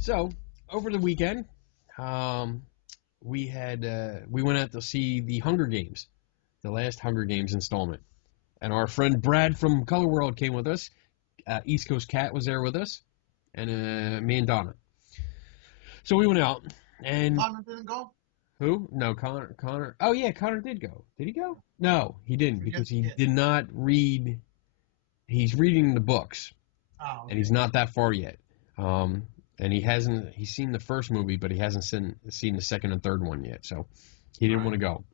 So, over the weekend, we went out to see the Hunger Games, the last Hunger Games installment. And our friend Brad from Color World came with us. East Coast Cat was there with us. And me and Donna. So we went out. And Connor didn't go? Who? No, Connor. Oh, yeah, Connor did go. Did he go? No, he didn't, because he did not read. He's reading the books. Oh, okay. And he's not that far yet. and he's seen the first movie, but he hasn't seen the second and third one yet, so he didn't want to go.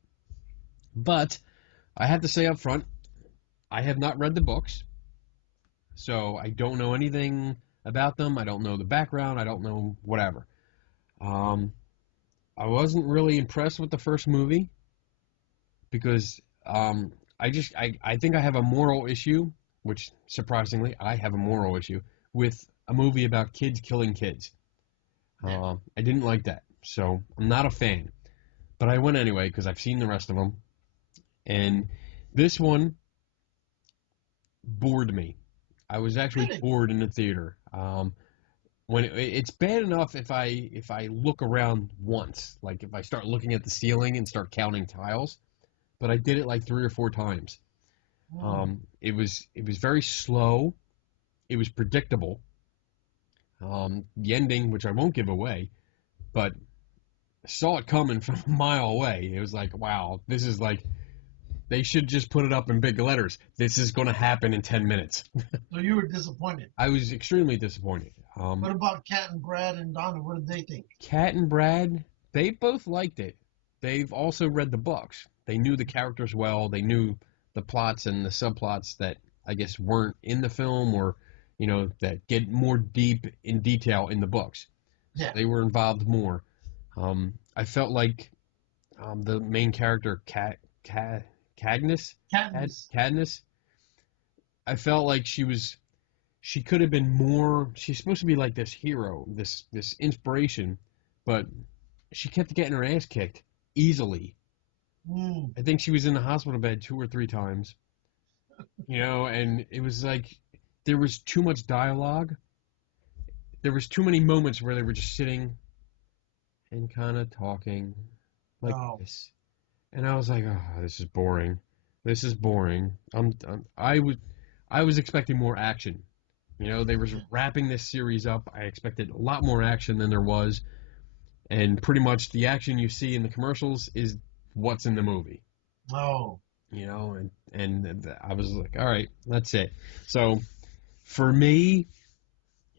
But I have to say up front, I have not read the books, so I don't know anything about them. I don't know the background. I don't know whatever. I wasn't really impressed with the first movie because I think I have a moral issue, which surprisingly I have a moral issue with a movie about kids killing kids. I didn't like that, so I'm not a fan. But I went anyway because I've seen the rest of them, and this one bored me. I was actually bored in the theater. When it's bad enough if I look around once, like if I start looking at the ceiling and start counting tiles, but I did it like 3 or 4 times. It was very slow. It was predictable. The ending, which I won't give away, but I saw it coming from a mile away. It was like, wow, this is like, they should just put it up in big letters. This is going to happen in 10 minutes. So you were disappointed. I was extremely disappointed. What about Kat and Brad and Donna? What did they think? Kat and Brad, they both liked it. They've also read the books. They knew the characters well. They knew the plots and the subplots that I guess weren't in the film, or that get more deep in detail in the books. Yeah. So they were involved more. I felt like the main character, Cadmus. I felt like she could have been more. She's supposed to be like this hero, this inspiration, but she kept getting her ass kicked easily. I think she was in the hospital bed 2 or 3 times. And it was like there was too much dialogue. There was too many moments where they were just sitting and kind of talking like this. And I was like, oh, this is boring. This is boring. I was expecting more action. They were wrapping this series up. I expected a lot more action than there was. And pretty much the action you see in the commercials is what's in the movie. Oh. And I was like, all right, that's it. So for me,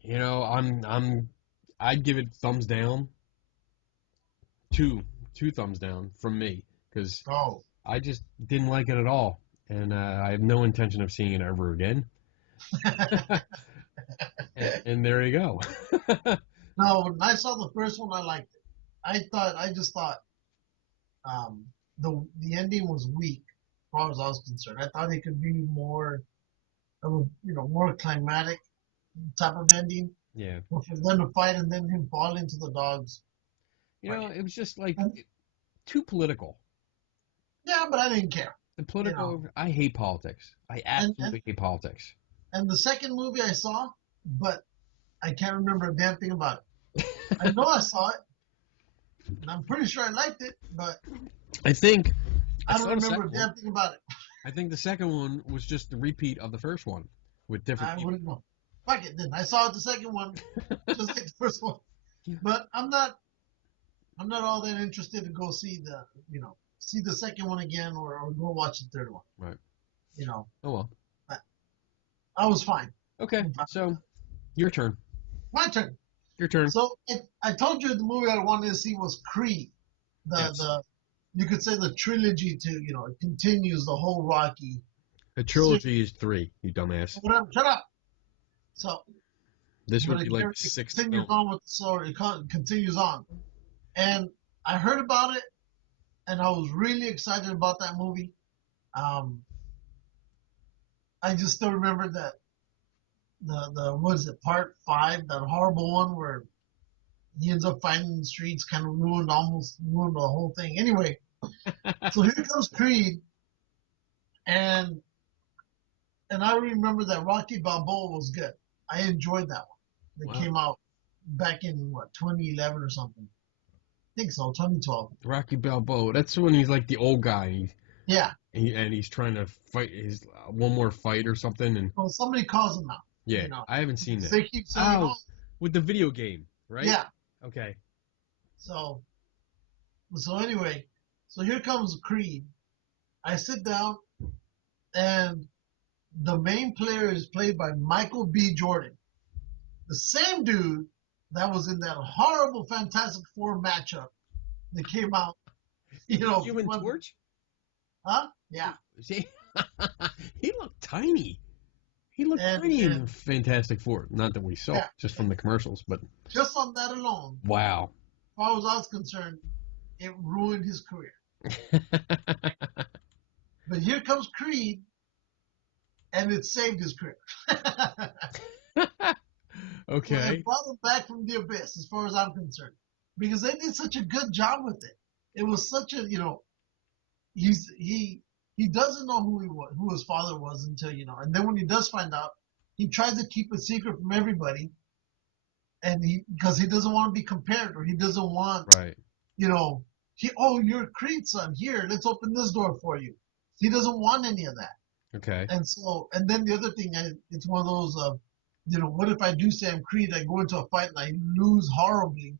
I'd give it thumbs down. 2 thumbs down from me, because I just didn't like it at all, and I have no intention of seeing it ever again. and there you go. No, when I saw the first one, I liked it. I just thought the ending was weak, as far as I was concerned. I thought it could be more more climatic type of ending. Yeah. For them to fight and then him fall into the dogs. It was just like too political. Yeah, but I didn't care. The political. I hate politics. I absolutely hate politics. And the second movie I saw, but I can't remember a damn thing about it. I know I saw it, and I'm pretty sure I liked it, but I don't remember a damn thing about it. I think the second one was just the repeat of the first one with different people. Wouldn't know. Fuck it then. I saw the second one, just like the first one. But I'm not all that interested to go see the second one again, or go watch the third one. Right. Oh well. I was fine. Okay, so your turn. My turn. Your turn. So I told you the movie I wanted to see was Creed. You could say the trilogy it continues the whole Rocky. The trilogy is 3, you dumbass. Whatever, shut up. So this would be like 6. Continues on with the story. It continues on, and I heard about it, and I was really excited about that movie. I just still remember that the what is it, part 5, that horrible one where he ends up fighting in the streets, kind of almost ruined the whole thing. Anyway, so here comes Creed, and I remember that Rocky Balboa was good. I enjoyed that one. It came out back in 2011 or something. I think so, 2012. Rocky Balboa. That's when he's like the old guy. Yeah. And he's trying to fight his one more fight or something. And well, somebody calls him out. Yeah, I haven't seen that. They keep saying, with the video game, right? Yeah. Okay. So anyway, so here comes Creed. I sit down, and the main player is played by Michael B. Jordan, the same dude that was in that horrible Fantastic Four matchup that came out. You know, Human Torch? huh? Yeah. See, he looked tiny. He looked tiny in the Fantastic Four. Not that we saw, yeah, just from the commercials, but just on that alone, wow. as far as I was concerned, it ruined his career. But here comes Creed, and it saved his career. Okay. It brought him back from the abyss, as far as I'm concerned, because they did such a good job with it. It was such a, he doesn't know who his father was until, and then when he does find out, he tries to keep it secret from everybody, and because he doesn't want to be compared, or he doesn't want, Right. You're Creed's son. Here, let's open this door for you. He doesn't want any of that. Okay. And then the other thing, it's one of those, what if I do say I'm Creed, I go into a fight and I lose horribly?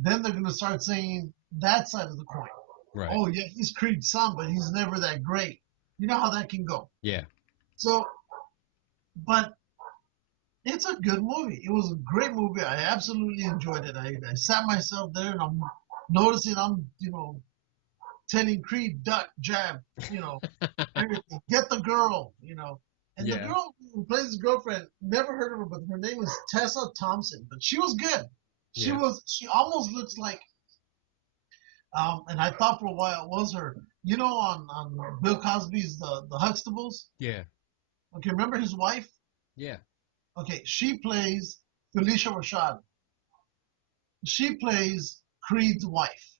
Then they're going to start saying that side of the coin. Right. Oh, yeah, he's Creed's son, but he's never that great. You know how that can go. Yeah. So, but it's a good movie. It was a great movie. I absolutely enjoyed it. I sat myself there and I'm noticing telling Creed, duck, jab, everything. Get the girl, And the girl who plays his girlfriend, never heard of her, but her name is Tessa Thompson. But she was good. She almost looks like, and I thought for a while it was her. On Bill Cosby's The Huxtables? Yeah. Okay, remember his wife? Yeah. Okay, she plays Felicia Rashad. She plays Creed's wife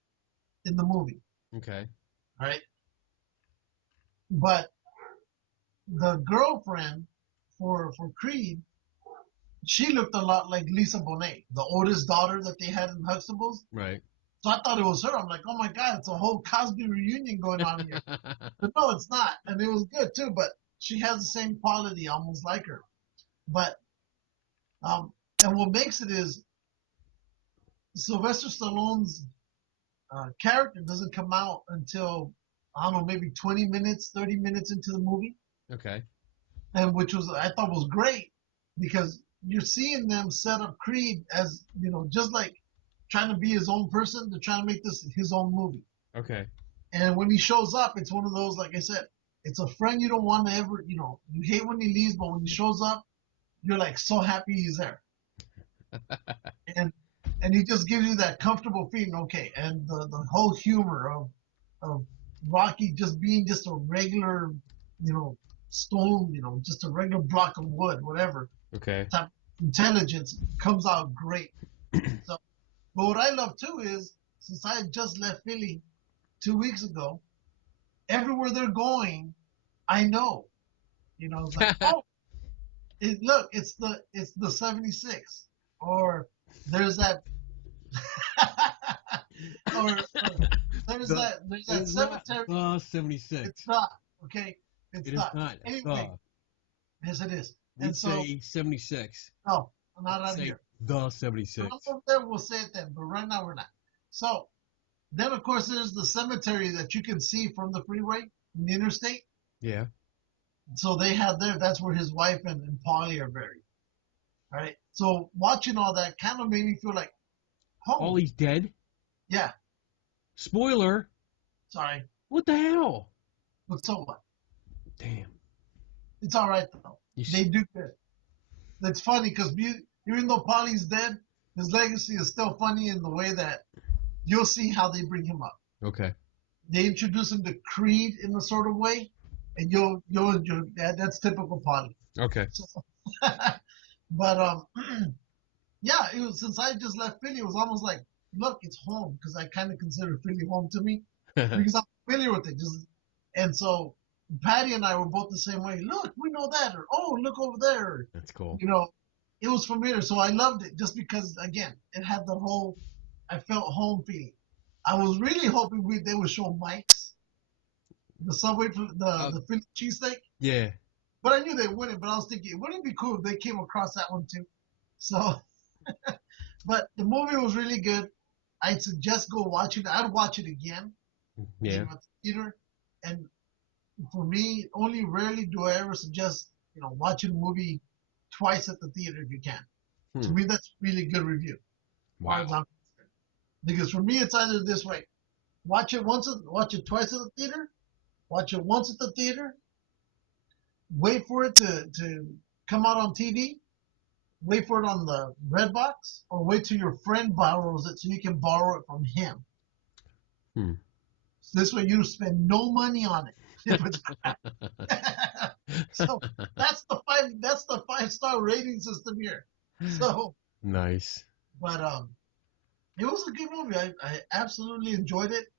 in the movie. Okay. Right? But the girlfriend for Creed, she looked a lot like Lisa Bonet, the oldest daughter that they had in Huxtables. Right. So I thought it was her. I'm like, oh my God, it's a whole Cosby reunion going on here. But no, it's not. And it was good too, but she has the same quality, almost like her. But, and what makes it is Sylvester Stallone's character doesn't come out until, I don't know, maybe 20 minutes, 30 minutes into the movie. Okay. And which I thought was great, because you're seeing them set up Creed as, just like trying to be his own person. They're trying to make this his own movie. Okay. And when he shows up, it's one of those, like I said, it's a friend you don't want to ever, you hate when he leaves, but when he shows up, you're like so happy he's there. And he just gives you that comfortable feeling, okay. And the whole humor of Rocky just being just a regular, stone, just a regular block of wood, whatever. Okay. Type of intelligence comes out great. So, but what I love too is, since I had just left Philly 2 weeks ago, everywhere they're going, I know. It's like, oh, look, it's the 76, or there's that, or there's that cemetery. 76. It's not, okay. It's It not. is not. Anyway, yes, it is. We And so, say 76. no, I'm not out of Say here. the 76. Over there, we'll say it then, but right now we're not. So then, of course, there's the cemetery that you can see from the freeway, the interstate. Yeah. So they had there. That's where his wife and Polly are buried. All right. So watching all that kind of made me feel like home. Ollie's dead? Yeah. Spoiler. Sorry. What the hell? But so what? Damn. It's all right though. They do good. That's funny because even though Polly's dead, his legacy is still funny in the way that you'll see how they bring him up. Okay. They introduce him to Creed in a sort of way, and you'll enjoy that. That's typical Polly. Okay. So, but yeah, it was, since I just left Philly, it was almost like, look, it's home, because I kind of consider Philly home to me because I'm familiar with it. And so Patty and I were both the same way. Look, we know that, or oh, look over there. That's cool. It was familiar, so I loved it just because, again, it had the whole, I felt home feeling. I was really hoping they would show Mike's, the Subway, the Philly cheesesteak. Yeah. But I knew they wouldn't, but I was thinking, wouldn't it be cool if they came across that one too? So, but the movie was really good. I'd suggest go watch it. I'd watch it again. Yeah. At the theater. And for me, only rarely do I ever suggest, watching a movie twice at the theater if you can. To me, that's really good review. Wow. Because for me, it's either this way: watch it twice at the theater, watch it once at the theater, wait for it to come out on TV, wait for it on the red box, or wait till your friend borrows it so you can borrow it from him. So this way you spend no money on it. If it's so that's the 5-star rating system here. So Nice. but it was a good movie. I absolutely enjoyed it.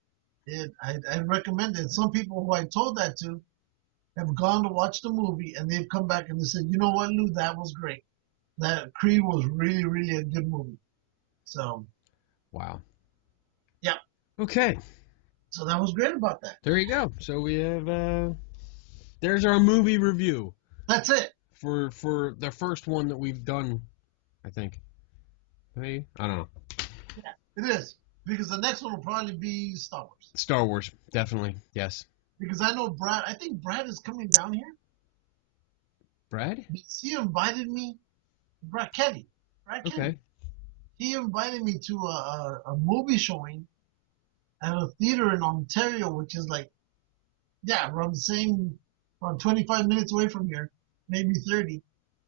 I recommend it. Some people who I told that to have gone to watch the movie and they've come back and they said, you know what, Lou, that was great. That Creed was really, really a good movie. So, wow. Yeah. Okay. So that was great about that. There you go. So we have there's our movie review. That's it. For the first one that we've done, I think. Maybe? I don't know. Yeah, it is. Because the next one will probably be Star Wars. Star Wars, definitely. Yes. Because I know I think Brad is coming down here. Brad? He invited me. Brad Kelly. Okay. He invited me to a movie showing at a theater in Ontario, which is like, around 25 minutes away from here, maybe 30.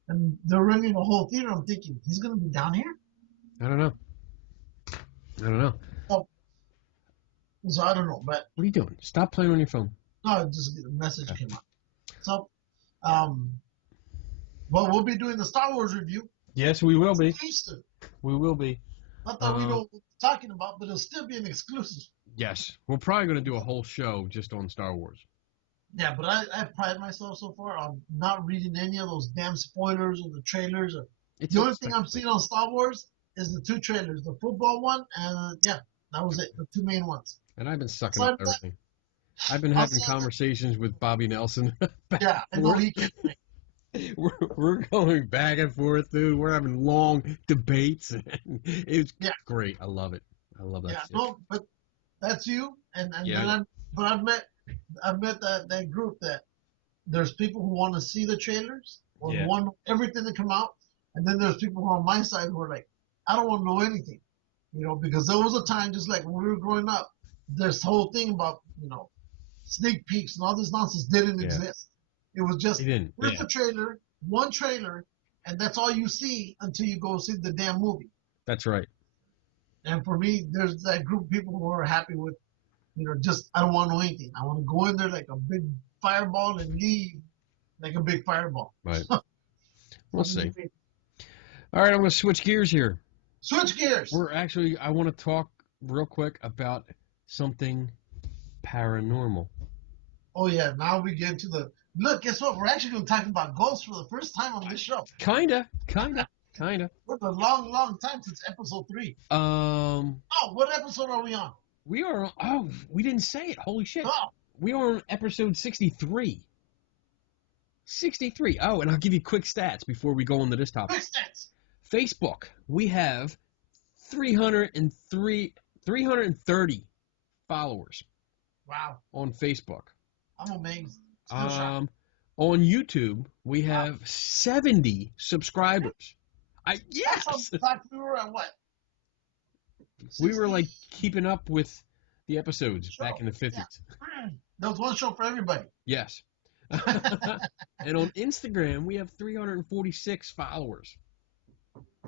And they're renting a whole theater. I'm thinking, he's going to be down here? I don't know. So I don't know, but what are you doing? Stop playing on your phone. no, just a message came up. So, but we'll be doing the Star Wars review. Yes, we will be. Exclusive. We will be. Not that we know what we're talking about, but it'll still be an exclusive. Yes, we're probably going to do a whole show just on Star Wars. Yeah, but I pride myself so far on not reading any of those damn spoilers or the trailers. The only thing I've seen on Star Wars is the 2 trailers, the football one, and that was it, the 2 main ones. And I've been sucking up everything. I've been having conversations with Bobby Nelson. Yeah, I know he can. We're going back and forth, dude. We're having long debates. It's great. I love it. I love that. Yeah, shit. no, but that's you, and Yeah. but I've met that group that there's people who want to see the trailers or want everything to come out, and then there's people who are on my side who are like, I don't want to know anything, because there was a time just like when we were growing up, this whole thing about sneak peeks and all this nonsense didn't exist. It was just here's the trailer, one trailer, and that's all you see until you go see the damn movie. That's right. And for me, there's that group of people who are happy with, just I don't want to know anything. I want to go in there like a big fireball and leave like a big fireball. Right. We'll see. All right, I'm going to switch gears here. Switch gears. I want to talk real quick about something paranormal. Oh, yeah. Now we get to look, guess what? We're actually going to talk about ghosts for the first time on this show. Kinda. For a long, long time since episode 3. What episode are we on? We are, we didn't say it. Holy shit. Oh. We are on episode 63. 63. Oh, and I'll give you quick stats before we go into this topic. Quick stats. Facebook, we have 330 followers. Wow. On Facebook. I'm amazed. On YouTube, we have 70 subscribers. Yes. We were at what? 60? We were like keeping up with the episodes back in the 50s. Yeah. There was one show for everybody. Yes. And on Instagram, we have 346 followers.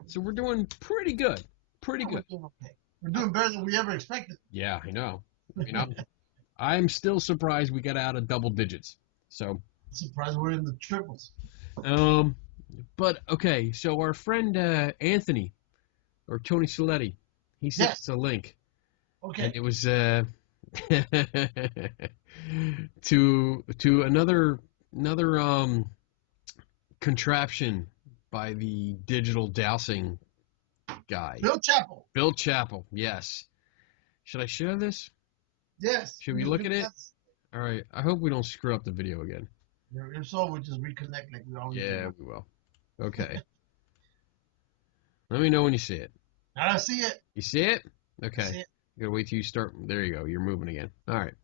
So we're doing pretty good. Pretty good. We're doing okay. We're doing better than we ever expected. Yeah, I know. I'm still surprised we got out of double digits. So surprised we're in the triples. But okay, so our friend Anthony or Tony Soletti, he sent us a link. Okay. And it was to another contraption by the digital dowsing guy. Bill Chappell, yes. Should I share this? Yes. Should we look at it? All right. I hope we don't screw up the video again. If so, we'll just reconnect like we always do. Yeah, we will. Okay. Let me know when you see it. I see it. You see it? Okay. I see it. You gotta wait till you start. There you go. You're moving again. All right.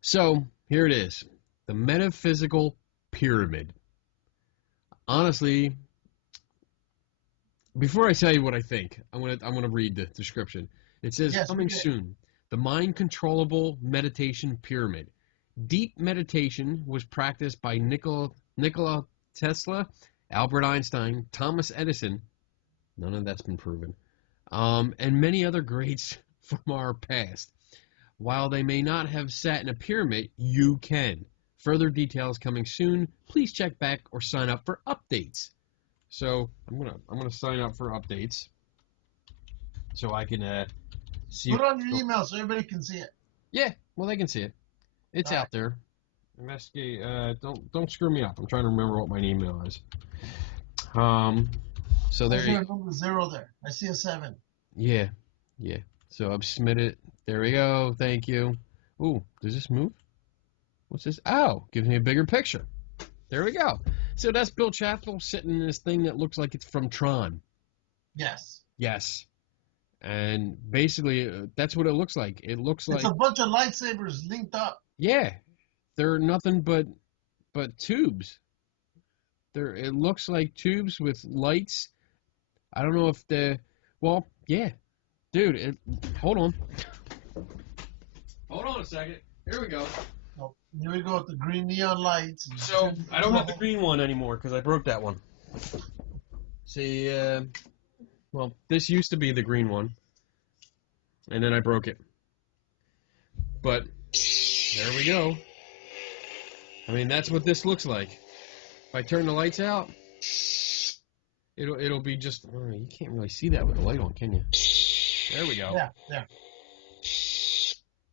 So here it is. The metaphysical pyramid. Honestly, before I tell you what I think, I'm gonna read the description. It says, Yes, coming we did. soon, the mind controllable meditation pyramid. Deep meditation was practiced by Nikola Tesla, Albert Einstein, Thomas Edison. None of that's been proven. And many other greats from our past. While they may not have sat in a pyramid, you can. Further details coming soon. Please check back or sign up for updates. So I'm gonna sign up for updates so I can see. Put it on your email so everybody can see it. Yeah, well they can see it. It's All out there. Investigate. Don't screw me up. I'm trying to remember what my email is. So there. Is there a number 0 there? I see a 7. Yeah. So I've submitted. There we go. Thank you. Ooh, does this move? What's this? Oh, gives me a bigger picture. There we go. So that's Bill Chappell sitting in this thing that looks like it's from Tron. Yes. Yes. And basically, that's what it looks like. It looks It's like, a bunch of lightsabers linked up. yeah, they're nothing but tubes. It looks like tubes with lights. I don't know if well, yeah, dude. Hold on. Hold on a second. Here we go. Oh, here we go with the green neon lights. So I don't have the green one anymore because I broke that one. See, well, this used to be the green one, and then I broke it. But there we go. I mean, that's what this looks like. If I turn the lights out, it'll be just. Oh, you can't really see that with the light on, can you? There we go. Yeah, there.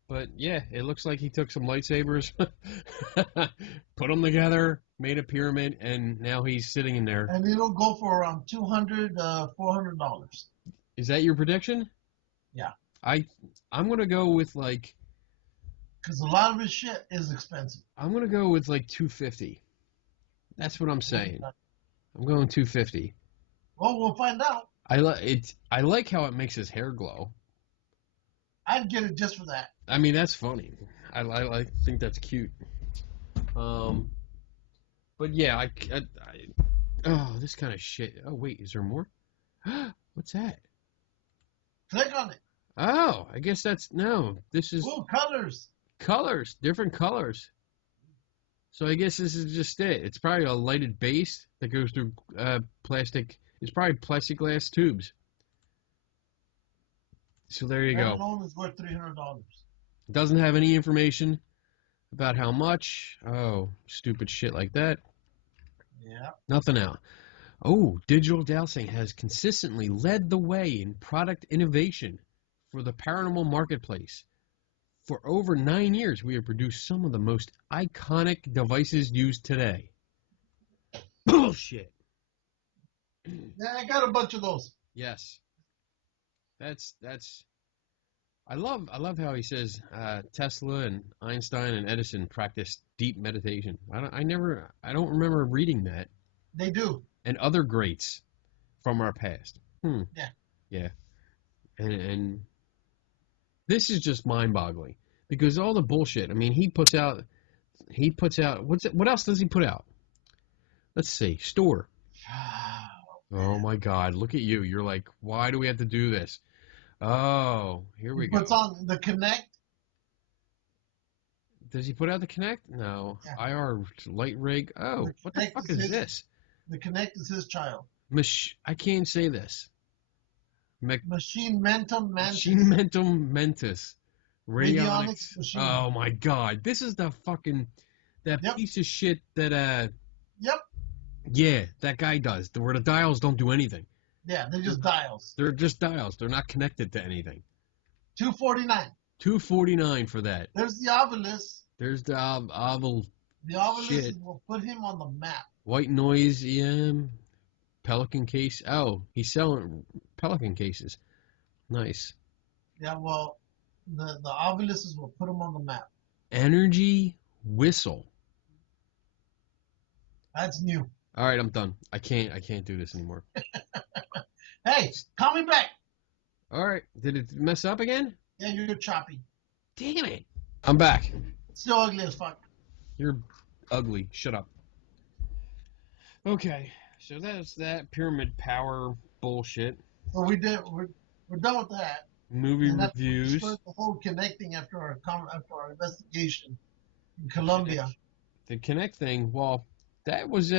But yeah, it looks like he took some lightsabers, put them together, made a pyramid, and now he's sitting in there. And it'll go for around $200, $400. Is that your prediction? Yeah. I'm gonna go with like. Because a lot of his shit is expensive. I'm gonna go with like 250. That's what I'm saying. I'm going 250. Well, we'll find out. I like how it makes his hair glow. I'd get it just for that. I mean, that's funny. I think that's cute. But yeah, oh, this kind of shit. Oh wait, is there more? What's that? Click on it. Oh, I guess this is Ooh, colors. different colors. So I guess this is just it. It's probably a lighted base that goes through plastic. It's probably plexiglass tubes. So there you go. Alone is worth $300. Doesn't have any information about how much. Oh, stupid shit like that. Yeah. Nothing out. Oh, Digital Dowsing has consistently led the way in product innovation for the paranormal marketplace. For over 9 years, we have produced some of the most iconic devices used today. Bullshit. Yeah, I got a bunch of those. Yes. That's. I love how he says Tesla and Einstein and Edison practiced deep meditation. I don't remember reading that. They do. And other greats from our past. Yeah. And this is just mind-boggling because all the bullshit. I mean, he puts out. What else does he put out? Let's see. Store. Oh my God! Look at you. You're like, why do we have to do this? Oh, here we go. Puts on the Connect. Does he put out the Connect? No. Yeah. IR light rig. Oh, what the fuck is this? The Connect is his child. I can't say this. Machine Mentum Mantis. Machine Mentum Mentis. Radionics. Machine. Oh my God! This is the fucking piece of shit that Yep. Yeah, that guy does. Where the dials don't do anything. Yeah, they're just dials. They're just dials. They're not connected to anything. $249. $249 for that. There's the Obelisk. There's the oval. The Obelisk shit. will put him on the map. White noise EM. Pelican case. Oh, he's selling Pelican cases. Nice. Yeah, well, the Obelisks will put him on the map. Energy whistle. That's new. All right, I'm done. I can't do this anymore. Hey, call me back. All right. Did it mess up again? Yeah, you're choppy. Damn it. I'm back. Still ugly as fuck. You're ugly. Shut up. Okay. So that's that pyramid power bullshit. So we're done with that. Movie And that's when we reviews. started the whole connecting after our investigation in Colombia. The Connect thing. Well, that was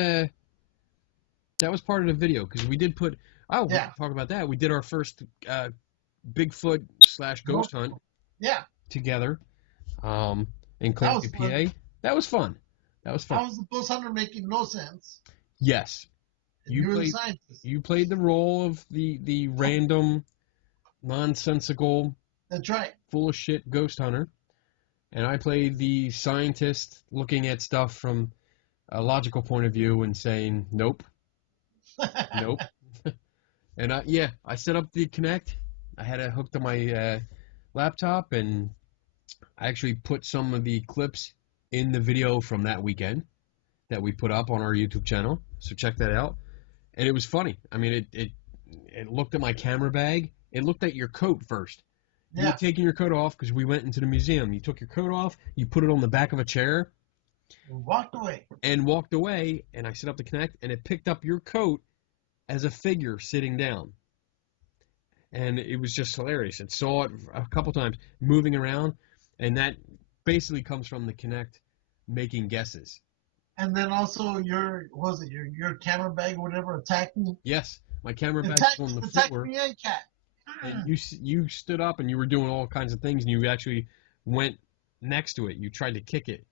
part of the video because we did put. Oh, we can talk about that. We did our first Bigfoot / ghost hunt. Yeah. Together, in Columbia, PA. That was fun. That was fun. I was the ghost hunter making no sense. Yes. You played the role of the random, nonsensical. That's right. Full of shit ghost hunter, and I played the scientist looking at stuff from a logical point of view and saying nope, nope. And I set up the Kinect. I had it hooked to my laptop, and I actually put some of the clips in the video from that weekend that we put up on our YouTube channel. So check that out. And it was funny. I mean, it looked at my camera bag. It looked at your coat first. You were taking your coat off because we went into the museum. You took your coat off. You put it on the back of a chair. Walked away. And I set up the Kinect, and it picked up your coat as a figure sitting down. And it was just hilarious. It saw it a couple times moving around, and that basically comes from the Kinect making guesses. And then also your camera bag or whatever attacked me? Yes, my camera bag was on the floor. Me and Cat. And you stood up and you were doing all kinds of things, and you actually went next to it. You tried to kick it,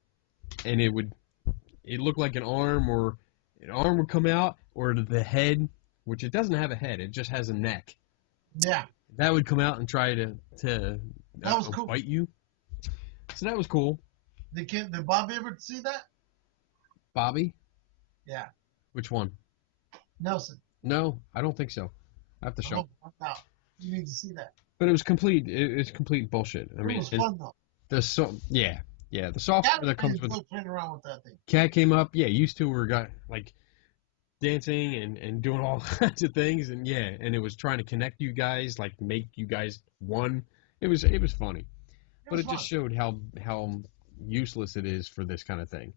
and it looked like an arm would come out, or the head, which it doesn't have a head, it just has a neck. Yeah. That would come out and try to that was cool. Bite you. So that was cool. Did Bobby ever see that? Bobby? Yeah. Which one? Nelson. No, I don't think so. I have to show. No. You need to see that. But it was complete. It's complete bullshit. I mean, it was fun though. The software that comes with. Playing around with that thing. Cat came up. Yeah, used to were got like dancing and doing all kinds of things, and and it was trying to connect you guys, like make you guys one. It was funny, but it just showed how useless it is for this kind of thing.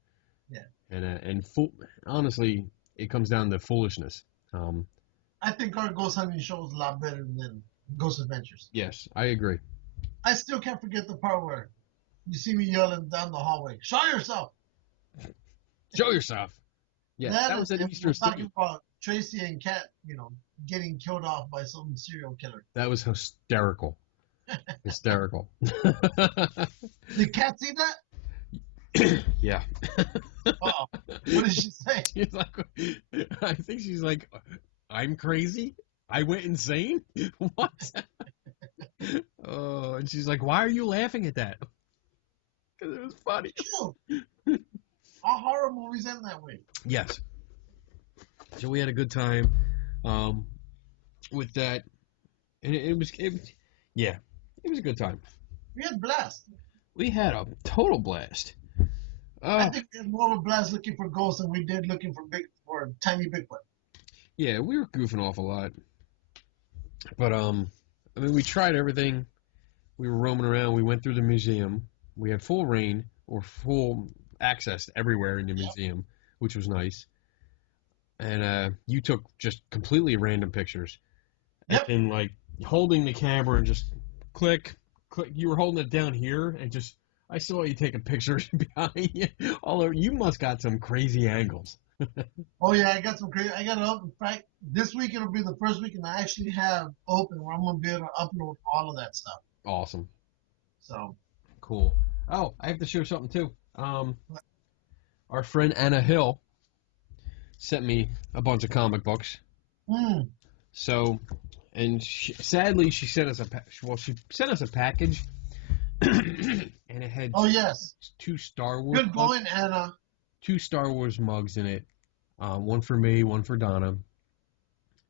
Yeah. And honestly, it comes down to foolishness. I think our ghost hunting show is a lot better than Ghost Adventures. Yes, I agree. I still can't forget the part where you see me yelling down the hallway, "Show yourself!" Show yourself. Yeah, that was at Eastern City. Talking about Tracy and Kat, getting killed off by some serial killer. That was hysterical. Hysterical. Did Kat see that? Yeah. Uh-oh. What did she say? I think she's like, I'm crazy? I went insane? What? Oh, and she's like, why are you laughing at that? Because it was funny. All horror movies end that way. Yes. So we had a good time with that. And it was a good time. We had a blast. We had a total blast. I think we had more of a blast looking for ghosts than we did looking for tiny Bigfoot. Yeah, we were goofing off a lot. But, I mean, we tried everything. We were roaming around. We went through the museum. We had full reign or full access everywhere in the museum, which was nice. And you took just completely random pictures. Yep. And like holding the camera and just click. You were holding it down here and just, I saw you taking pictures behind you. You must got some crazy angles. Oh yeah, I got some crazy. I got it up. In fact, this week it'll be the first week, and I actually have open where I'm gonna be able to upload all of that stuff. Awesome. So cool. Oh, I have to share something too. Our friend Anna Hill sent me a bunch of comic books. So, and sadly, she sent us she sent us a package, and it had two Star Wars. Good going, Anna. 2 Star Wars mugs in it. One for me, one for Donna.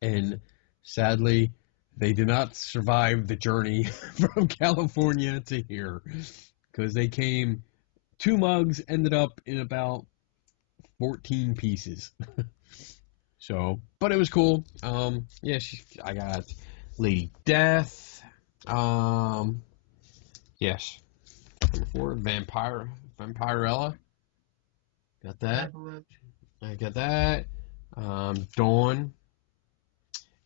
And sadly, they did not survive the journey from California to here. Because they came, 2 mugs ended up in about 14 pieces. So, but it was cool. I got Lady Death. Yes. For Vampirella. Got that. I got that. Dawn.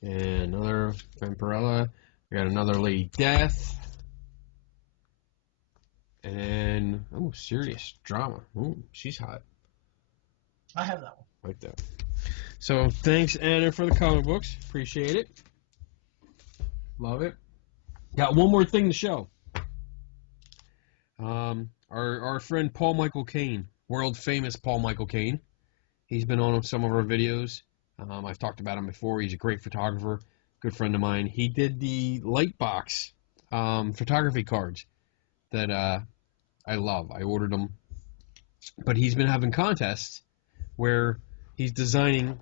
And another Vampirella. We got another Lady Death. And, oh, Serious Drama. Oh, she's hot. I have that one. Like that. So, thanks, Anna, for the comic books. Appreciate it. Love it. Got one more thing to show. Our friend Paul Michael Caine, world famous Paul Michael Caine. He's been on some of our videos. I've talked about him before. He's a great photographer, good friend of mine. He did the Lightbox photography cards that I love. I ordered them. But he's been having contests where he's designing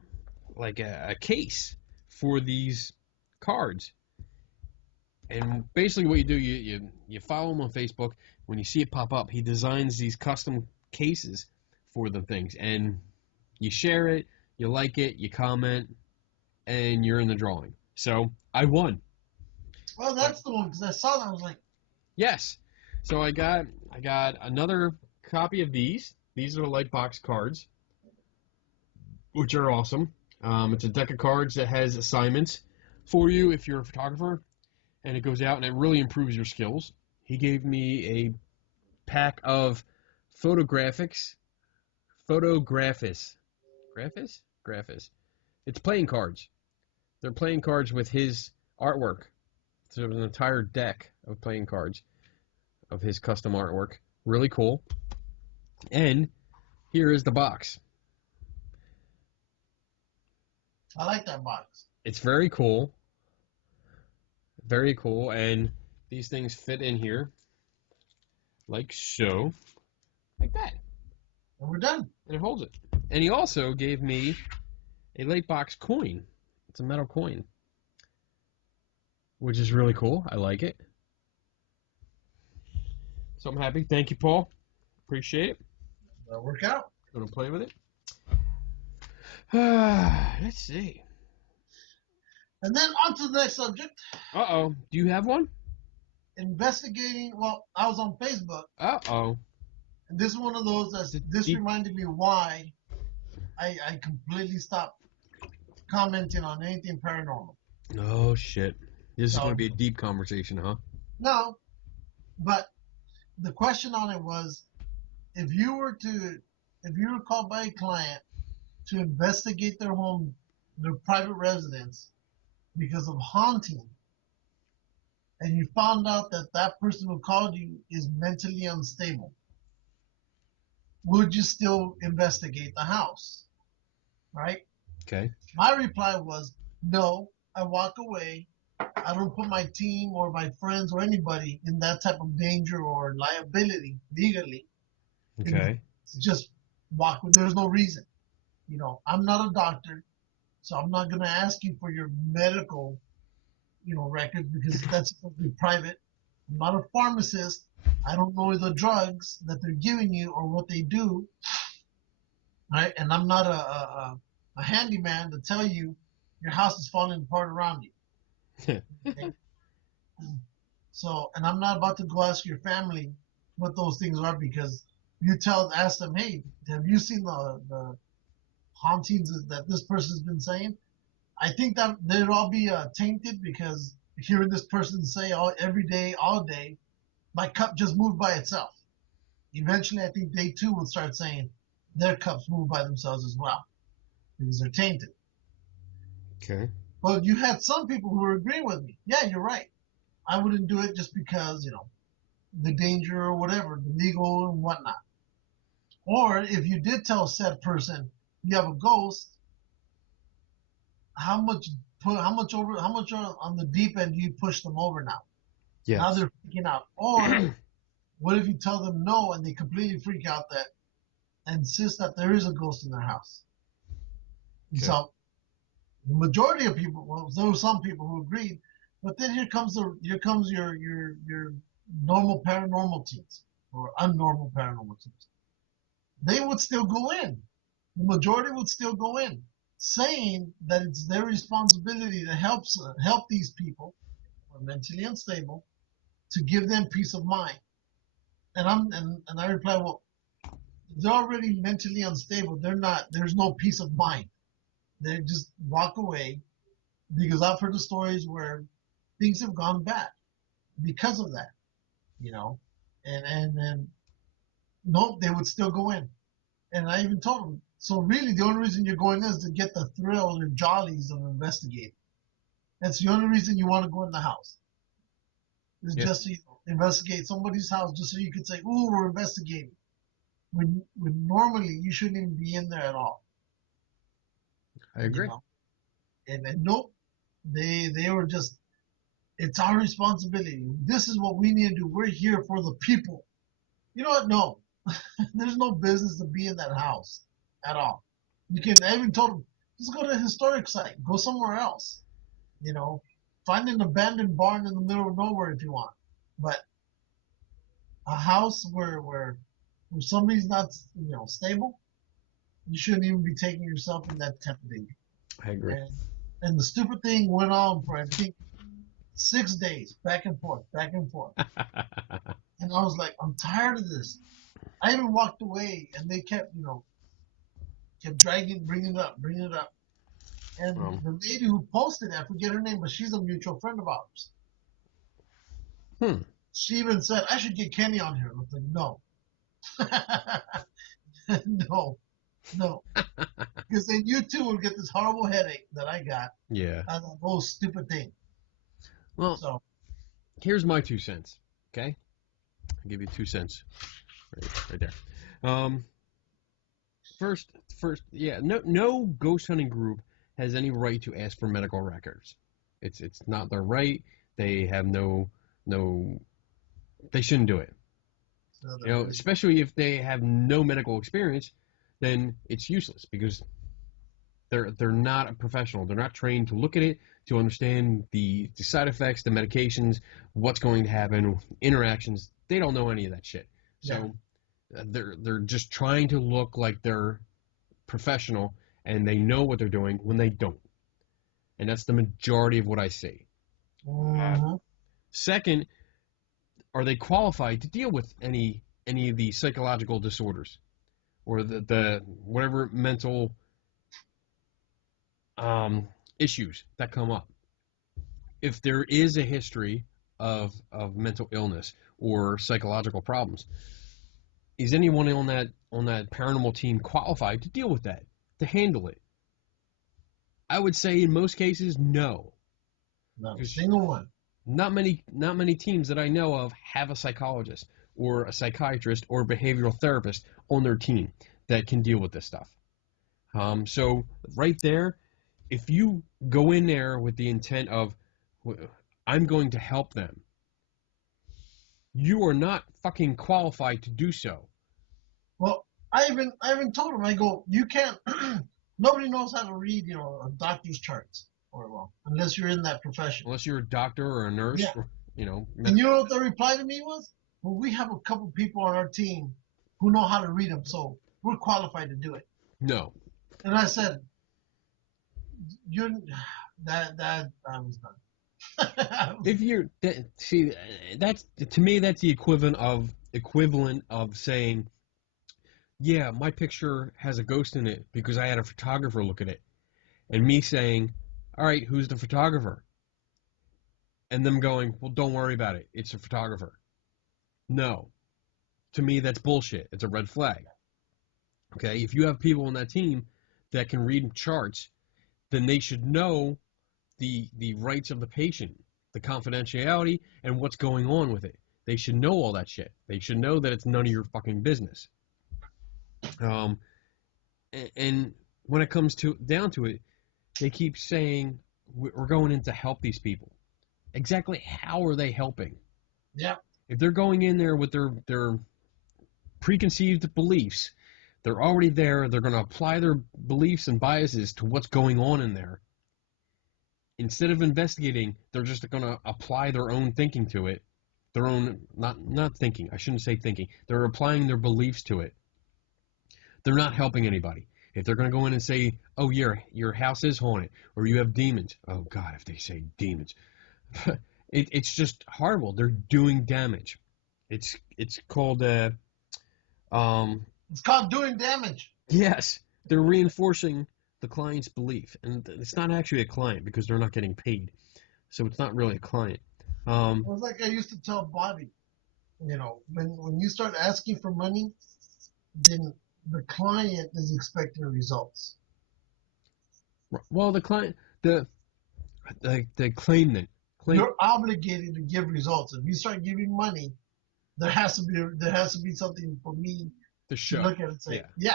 like a case for these cards. And basically what you do, you follow him on Facebook. When you see it pop up, he designs these custom cases for the things. And you share it, you like it, you comment, and you're in the drawing. So I won. Well, that's the one, because I saw that. I was like, Yes. So I got another copy of these. These are the Lightbox cards, which are awesome. It's a deck of cards that has assignments for you if you're a photographer, and it goes out and it really improves your skills. He gave me a pack of Graphis. It's playing cards. They're playing cards with his artwork. So there's an entire deck of playing cards of his custom artwork. Really cool. And here is the box. I like that box. It's very cool. Very cool. And these things fit in here like so. Like that. And we're done. And it holds it. And he also gave me a Lightbox coin. It's a metal coin, which is really cool. I like it. So I'm happy. Thank you, Paul. Appreciate it. That'll work out. Gonna play with it. Let's see. And then on to the next subject. Uh-oh. Do you have one? Investigating. Well, I was on Facebook. Uh-oh. And this is one of those this reminded me why I completely stopped commenting on anything paranormal. Oh, shit. This is going to be a deep conversation, huh? No, but the question on it was, if you were called by a client to investigate their home, their private residence, because of haunting, and you found out that that person who called you is mentally unstable, would you still investigate the house? Right? Okay. My reply was, no, I walk away. I don't put my team or my friends or anybody in that type of danger or liability legally. Okay. Just walk. There's no reason. I'm not a doctor, so I'm not going to ask you for your medical, record, because that's supposed to be private. I'm not a pharmacist. I don't know the drugs that they're giving you or what they do. Right? And I'm not a handyman to tell you your house is falling apart around you. Okay? So, and I'm not about to go ask your family what those things are, because you ask them, hey, have you seen the hauntings that this person's been saying? I think that they'd all be tainted, because hearing this person say every day, all day, my cup just moved by itself. Eventually, I think they too will start saying their cups move by themselves as well, because they're tainted. Okay. But you had some people who were agreeing with me. Yeah, you're right. I wouldn't do it just because, the danger or whatever, the legal and whatnot. Or if you did tell said person you have a ghost, how much on the deep end do you push them over now? Yes. Now they're freaking out. Or what if you tell them no and they completely freak out that and insist that there is a ghost in their house? Okay. So the majority of people, well, there were some people who agreed, but then here comes your normal paranormal teams or unnormal paranormal teams. They would still go in. The majority would still go in, saying that it's their responsibility to help these people who are mentally unstable, to give them peace of mind. And I reply, well, they're already mentally unstable. There's no peace of mind. They just walk away because I've heard the stories where things have gone bad because of that, you know, and then nope, they would still go in. And I even told them, so really the only reason you're going in is to get the thrill or jollies of investigating. That's the only reason you want to go in the house. Is Yeah, just to investigate somebody's house, just so you could say, "Ooh, we're investigating." When normally you shouldn't even be in there at all, I you agree. know. And nope, they were just. It's our responsibility. This is what we need to do. We're here for the people. You know what? No, there's no business to be in that house at all. You can. I even told them, just go to a historic site. Go somewhere else. You know, find an abandoned barn in the middle of nowhere if you want. But a house where somebody's not stable, you shouldn't even be taking yourself in that type of thing. I agree. And and the stupid thing went on for I think 6 days, back and forth, back and forth. And I was like, I'm tired of this. I even walked away, and they kept dragging, bringing it up. And um, the lady who posted it, I forget her name, but she's a mutual friend of ours. hmm. She even said, I should get Kenny on here. I was like, no. No, no. Because then you too will get this horrible headache that I got Yeah. out of that whole stupid thing. Well, So, here's my 2 cents. Okay, I'll give you 2 cents right there. First, yeah, no ghost hunting group has any right to ask for medical records. It's not their right. They have no. They shouldn't do it. so You know, especially if they have no medical experience, then it's useless because they're not a professional. They're not trained to look at it, to understand the side effects, the medications, what's going to happen, interactions. They don't know any of that shit. yeah. So they're just trying to look like they're professional and they know what they're doing when they don't. And that's the majority of what I see. Mm-hmm. Second, are they qualified to deal with any of the psychological disorders or the whatever mental issues that come up? If there is a history of mental illness or psychological problems, is anyone on that paranormal team qualified to deal with that, to handle it? I would say in most cases, no. Not a Because single one. not many teams that I know of have a psychologist or a psychiatrist or a behavioral therapist on their team that can deal with this stuff. So right there, if you go in there with the intent of I'm going to help them, you are not fucking qualified to do so. Well, I even told him, I go, you can't. Nobody knows how to read, a doctor's charts, or well, unless you're in that profession. Unless you're a doctor or a nurse Yeah. or And you know what the reply to me was? Well, we have a couple people on our team who know how to read them, so we're qualified to do it. no. And I said, you're that I was done. If you're see, that's to me that's the equivalent of saying, yeah, my picture has a ghost in it because I had a photographer look at it, and me saying, all right, who's the photographer? And them going, well, don't worry about it, it's a photographer. No, to me that's bullshit. It's a red flag. Okay, if you have people on that team that can read charts, then they should know the rights of the patient, the confidentiality, and what's going on with it. They should know all that shit. They should know that it's none of your fucking business. Um, and when it comes down to it, they keep saying we're going in to help these people. Exactly how are they helping? Yeah. If they're going in there with their preconceived beliefs, they're already there. They're going to apply their beliefs and biases to what's going on in there. Instead of investigating, they're just going to apply their own thinking to it. Their own, not thinking. I shouldn't say thinking. They're applying their beliefs to it. They're not helping anybody. If they're going to go in and say, "Oh, your house is haunted," or "You have demons," oh God, if they say demons, it's just horrible. They're doing damage. It's called It's called doing damage. yes. They're reinforcing the client's belief. And it's not actually a client because they're not getting paid. So it's not really a client. It's like I used to tell Bobby, when you start asking for money, then the client is expecting results. Well, the client, the claimant. You're obligated to give results. If you start giving money, there has to be something for me to show. Look at it and say, yeah.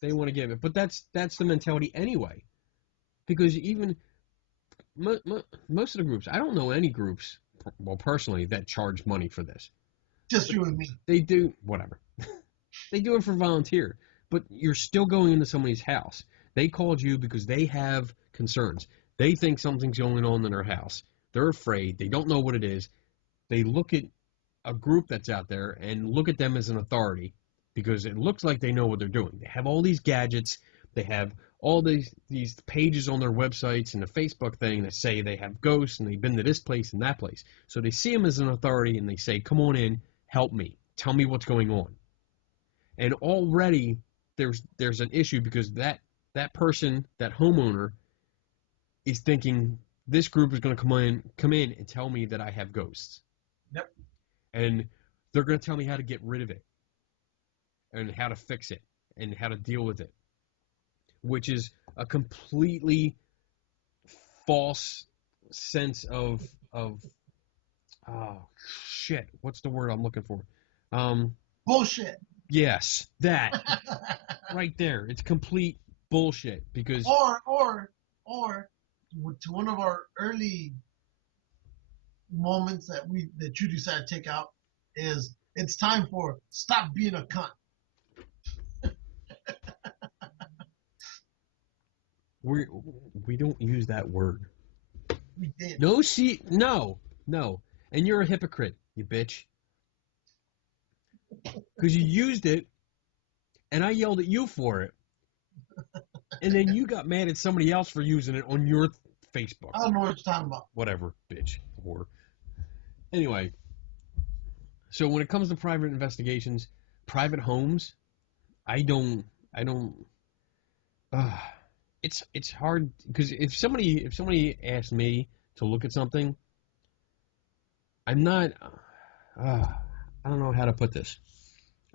They want to give it, but that's the mentality anyway. Because even most of the groups, I don't know any groups, well, personally, that charge money for this. Just you and me. They do whatever. They do it for volunteer, but you're still going into somebody's house. They called you because they have concerns. They think something's going on in their house. They're afraid. They don't know what it is. They look at a group that's out there and look at them as an authority because it looks like they know what they're doing. They have all these gadgets. They have all these pages on their websites and the Facebook thing that say they have ghosts and they've been to this place and that place. So they see them as an authority and they say, come on in, help me. Tell me what's going on. And already there's an issue because that person, that homeowner, is thinking this group is going to come in and tell me that I have ghosts. Yep. And they're going to tell me how to get rid of it and how to fix it and how to deal with it, which is a completely false sense of oh shit, what's the word I'm looking for? Bullshit. Yes, that right there. It's complete bullshit because or to one of our early moments that you decided to take out is it's time for stop being a cunt. We don't use that word. We did. No. And you're a hypocrite, you bitch. Because you used it, and I yelled at you for it. And then you got mad at somebody else for using it on your Facebook. I don't know what you're talking about. Whatever, bitch. Whore. Anyway, so when it comes to private investigations, private homes, it's hard because if somebody asked me to look at something, I'm not I don't know how to put this.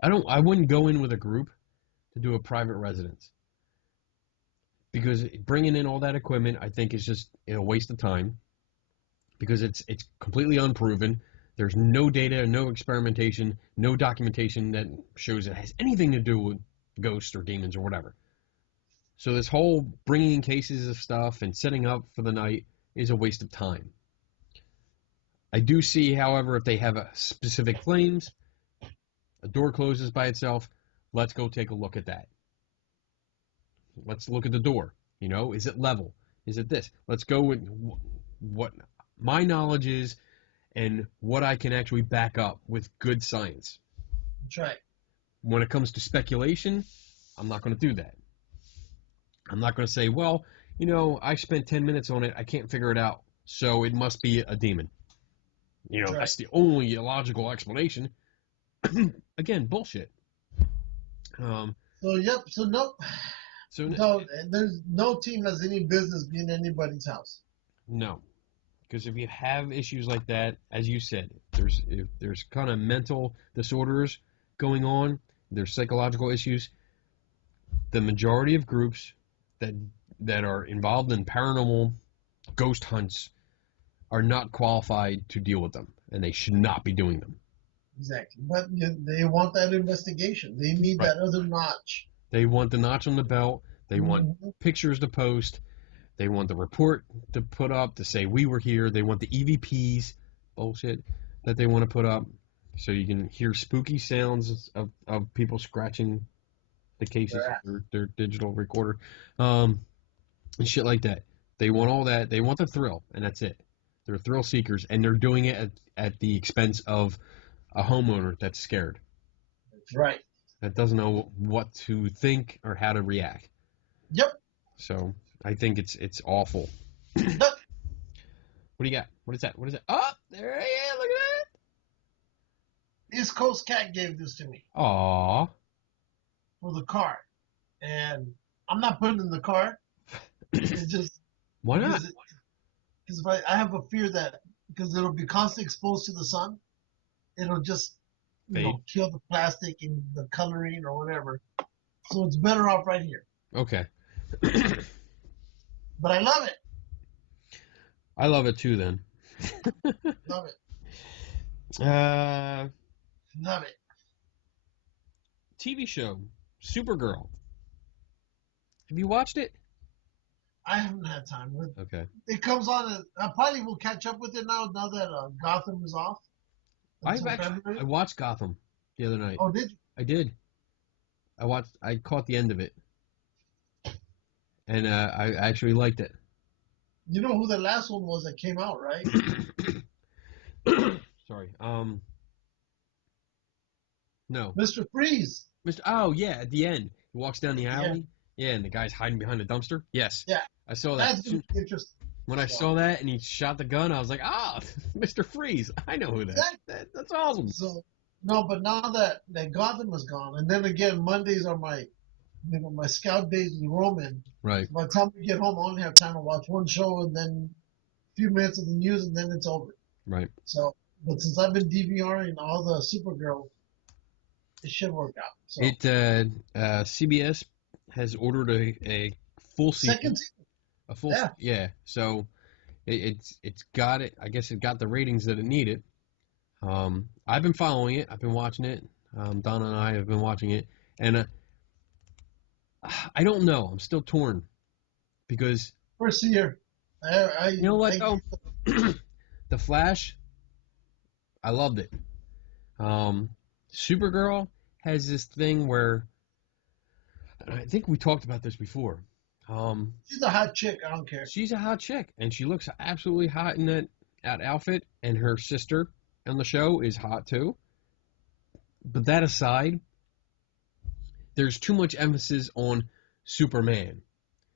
I wouldn't go in with a group to do a private residence because bringing in all that equipment I think is just a waste of time because it's completely unproven. There's no data, no experimentation, no documentation that shows it has anything to do with ghosts or demons or whatever. So this whole bringing in cases of stuff and setting up for the night is a waste of time. I do see, however, if they have a specific claims, a door closes by itself, let's go take a look at that. Let's look at the door. Is it level? Is it this? Let's go with what my knowledge is and what I can actually back up with good science. That's right. When it comes to speculation, I'm not going to do that. I'm not going to say, well, I spent 10 minutes on it. I can't figure it out. So it must be a demon. Right. That's the only logical explanation. Again, bullshit. So there's no team has any business being in anybody's house. No. Because if you have issues like that, as you said, if there's kind of mental disorders going on, there's psychological issues, the majority of groups that are involved in paranormal ghost hunts are not qualified to deal with them, and they should not be doing them. Exactly. But they want that investigation. They need that other notch. They want the notch on the belt. They want pictures to post. They want the report to put up to say we were here. They want the EVPs, bullshit, that they want to put up so you can hear spooky sounds of people scratching the cases of their digital recorder, and shit like that. They want all that. They want the thrill, and that's it. They're thrill seekers, and they're doing it at the expense of a homeowner that's scared. That's right. That doesn't know what to think or how to react. Yep. So I think it's awful. What do you got? What is that? What is it? Oh, there he is. Look at that. East Coast Cat gave this to me. Aww. For the car. And I'm not putting it in the car. It's just Why not? because if I have a fear that because it'll be constantly exposed to the sun, it'll just Fade. kill the plastic and the coloring or whatever. So it's better off right here. Okay. But I love it. I love it too. Then. Love it. Uh, Love it. TV show, Supergirl. Have you watched it? I haven't had time. Okay. It comes on. I probably will catch up with it now that Gotham is off. I watched Gotham the other night. Oh, did you? I did. I caught the end of it, and I actually liked it. You know who the last one was that came out, right? Sorry. No. Mr. Freeze. Oh yeah, at the end, he walks down the alley. Yeah, and the guy's hiding behind a dumpster. Yes. Yeah. I saw that. That's interesting. When I saw that and he shot the gun, I was like, Mr. Freeze. I know who that is. That's awesome. So, no, but now that Gotham is gone, and then again, Mondays are my scout days with Roman. Right. By the time we get home, I only have time to watch one show and then a few minutes of the news, and then it's over. Right. So, but since I've been DVRing all the Supergirl, it should work out. So. CBS has ordered a full season. Second season. A full, yeah. So it's got it. I guess it got the ratings that it needed. I've been following it. I've been watching it. Donna and I have been watching it, and I don't know. I'm still torn because first year. You know what though? The Flash. I loved it. Supergirl has this thing where I think we talked about this before. She's a hot chick. I don't care. She's a hot chick, and she looks absolutely hot in that outfit. And her sister on the show is hot too. But that aside, there's too much emphasis on Superman.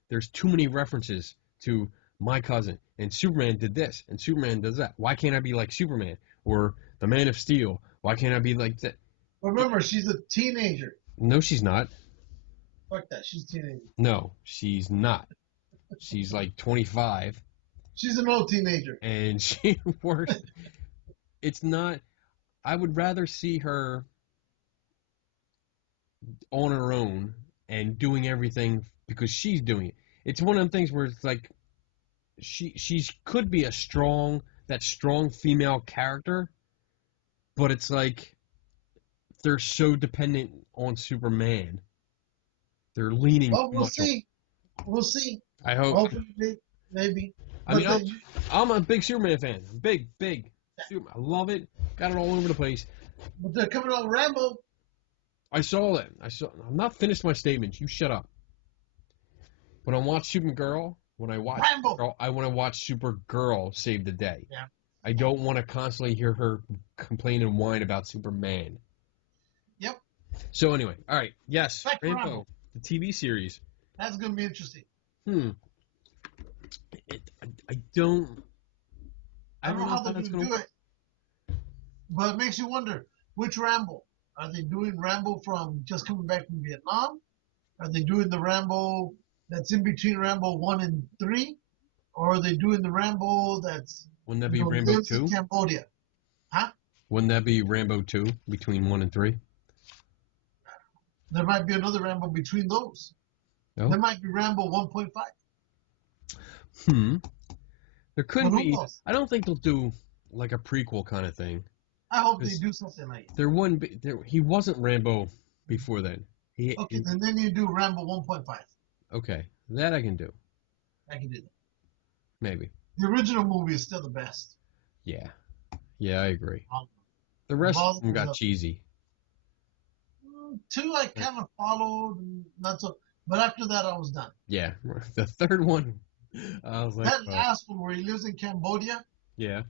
There's too many references to my cousin, and Superman did this, and Superman does that. Why can't I be like Superman or the Man of Steel? Why can't I be like that? Remember, she's a teenager. No, she's not. Fuck that. She's a teenager. No, she's not. She's like 25. She's an old teenager. And she works. It's not. I would rather see her on her own and doing everything because she's doing it. It's one of them things where it's like she could be that strong female character, but it's like they're so dependent on Superman. They're leaning. Oh, we'll see. We'll see. I hope. Hopefully, maybe. I mean, I'm a big Superman fan. Big. I love it. Got it all over the place. But they're coming out with Rambo. I saw that. I'm not finished my statements. You shut up. When I watch Supergirl, Rambo. I want to watch Supergirl save the day. Yeah. I don't want to constantly hear her complain and whine about Superman. Yep. So anyway, all right. Yes, Rambo. The TV series. That's going to be interesting. I don't know how they're going to do it. But it makes you wonder, which Rambo? Are they doing Rambo from just coming back from Vietnam? Are they doing the Rambo that's in between Rambo 1 and 3? Or are they doing the Rambo that's... Wouldn't that be Rambo 2? Cambodia. Huh? Wouldn't that be Rambo 2 between 1 and 3? There might be another Rambo between those. No? There might be Rambo 1.5. There could be. I don't think they'll do like a prequel kind of thing. I hope they do something like that. There wouldn't be. He wasn't Rambo before then. Then you do Rambo 1.5. Okay, that I can do. I can do that. Maybe. The original movie is still the best. Yeah, I agree. The rest of them got cheesy. 2 I kind of followed, not so. But after that, I was done. Yeah, the third one, I was like, that last one where he lives in Cambodia. Yeah.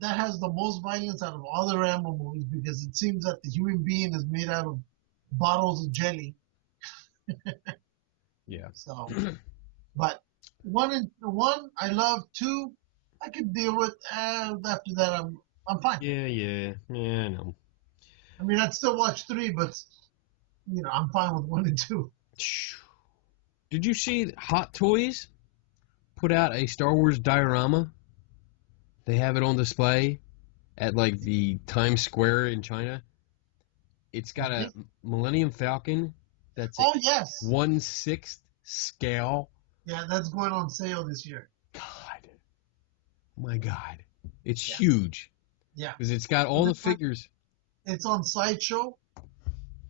That has the most violence out of all the Rambo movies because it seems that the human being is made out of bottles of jelly. Yeah. So, but one I love. 2 I could deal with. After that, I'm fine. Yeah. I know. I mean, I'd still watch 3, but I'm fine with 1 and 2. Did you see Hot Toys put out a Star Wars diorama? They have it on display at like the Times Square in China. It's got a Millennium Falcon that's Oh yes. 1/6 scale. Yeah, that's going on sale this year. God, my God, it's Yeah. huge Yeah. because it's got all the figures. It's on Sideshow,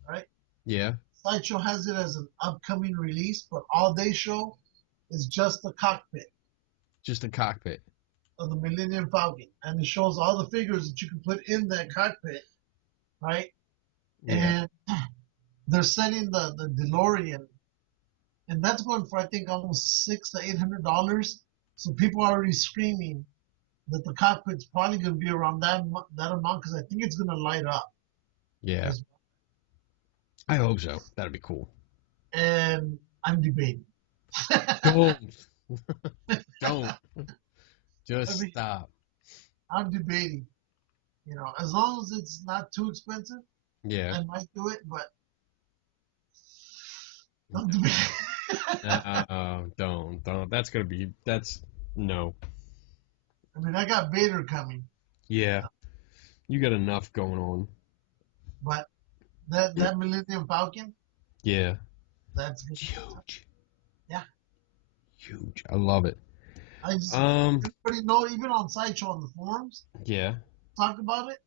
right? Yeah, Sideshow has it as an upcoming release, but all they show is just the cockpit just a cockpit. of the Millennium Falcon, and it shows all the figures that you can put in that cockpit, right? Yeah, And they're selling the DeLorean, and that's going for I think almost $600 to $800. So people are already screaming that the cockpit's probably going to be around that amount because I think it's going to light up. yeah. I hope so. That'd be cool. And I'm debating. Don't, don't. Just I mean, stop. I'm debating. As long as it's not too expensive, Yeah. I might do it, but I'm debating. Don't. That's no. I mean, I got Vader coming, Yeah. You got enough going on. but that Millennium Falcon, Yeah. that's good. Huge. Yeah. Huge. I love it. Everybody know, even on Sideshow on the forums, Yeah. talk about it.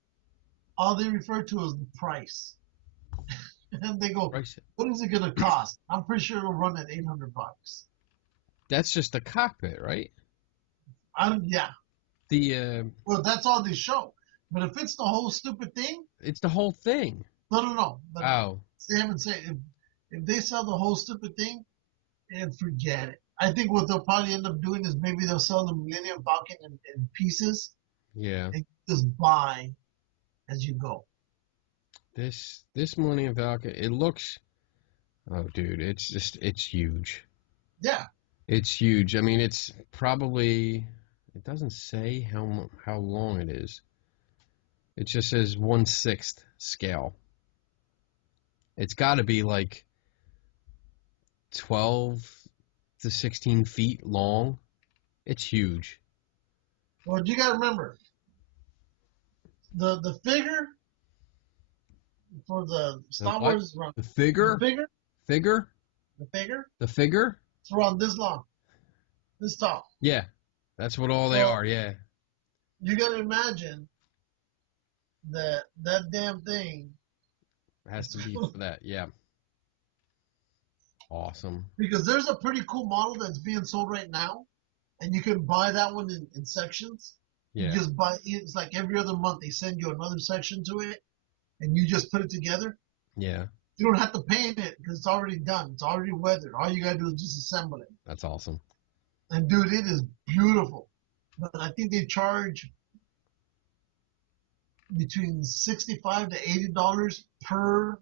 All they refer to is the price, and they go, "What is it going to cost?" I'm pretty sure it'll run at $800. That's just the cockpit, right? Yeah. Well, that's all they show. But if it's the whole stupid thing, It's the whole thing. no. But Oh. they haven't said if they sell the whole stupid thing, and forget it. I think what they'll probably end up doing is maybe they'll sell the Millennium Falcon in pieces Yeah. and just buy as you go. This Millennium Falcon, it looks. Oh, dude, it's huge. Yeah. It's huge. I mean, it's probably. It doesn't say how long it is. It just says 1/6 scale. It's got to be like 12 to 16 feet long. It's huge. Well, you got to remember the figure for the Star Wars. The figure? Figure? The figure? It's around this long, this tall. Yeah, that's what all they are. Yeah. You got to imagine that damn thing It has to be for that. Yeah. Awesome. Because there's a pretty cool model that's being sold right now, and you can buy that one in sections. Yeah. You just buy it's like every other month they send you another section to it, and you just put it together. Yeah. You don't have to paint it because it's already done. It's already weathered. All you gotta do is just assemble it. That's awesome. And dude, it is beautiful. But I think they charge between $65 to $80 per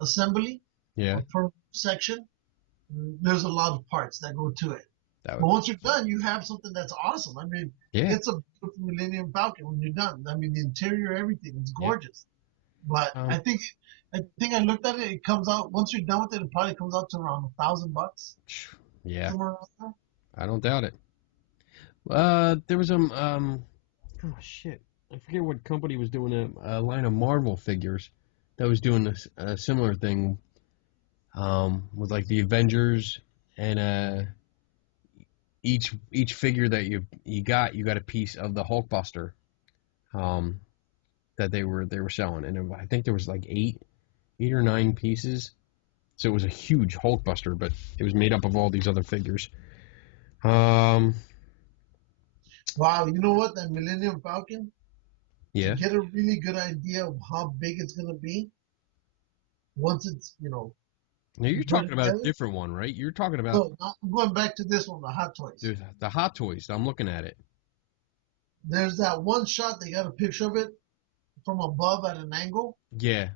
assembly. Yeah. Per section. There's a lot of parts that go to it. But once you're done, you have something that's awesome. I mean, it's a beautiful Millennium Falcon when you're done. I mean, the interior, everything, it's gorgeous. Yeah. But I think I looked at it. It comes out once you're done with it. It probably comes out to around $1,000. Yeah. Somewhere around there. I don't doubt it. There was oh shit, I forget what company was doing a line of Marvel figures that was doing a similar thing. With like the Avengers and each figure that you got a piece of the Hulkbuster that they were selling, and I think there was like eight or nine pieces, so it was a huge Hulkbuster, but it was made up of all these other figures. Wow, you know what, that Millennium Falcon? Yeah. To get a really good idea of how big it's gonna be once it's Now you're talking about a different one, right? You're talking about. No, I'm going back to this one, the Hot Toys. There's the Hot Toys. I'm looking at it. There's that one shot. They got a picture of it from above at an angle. Yeah.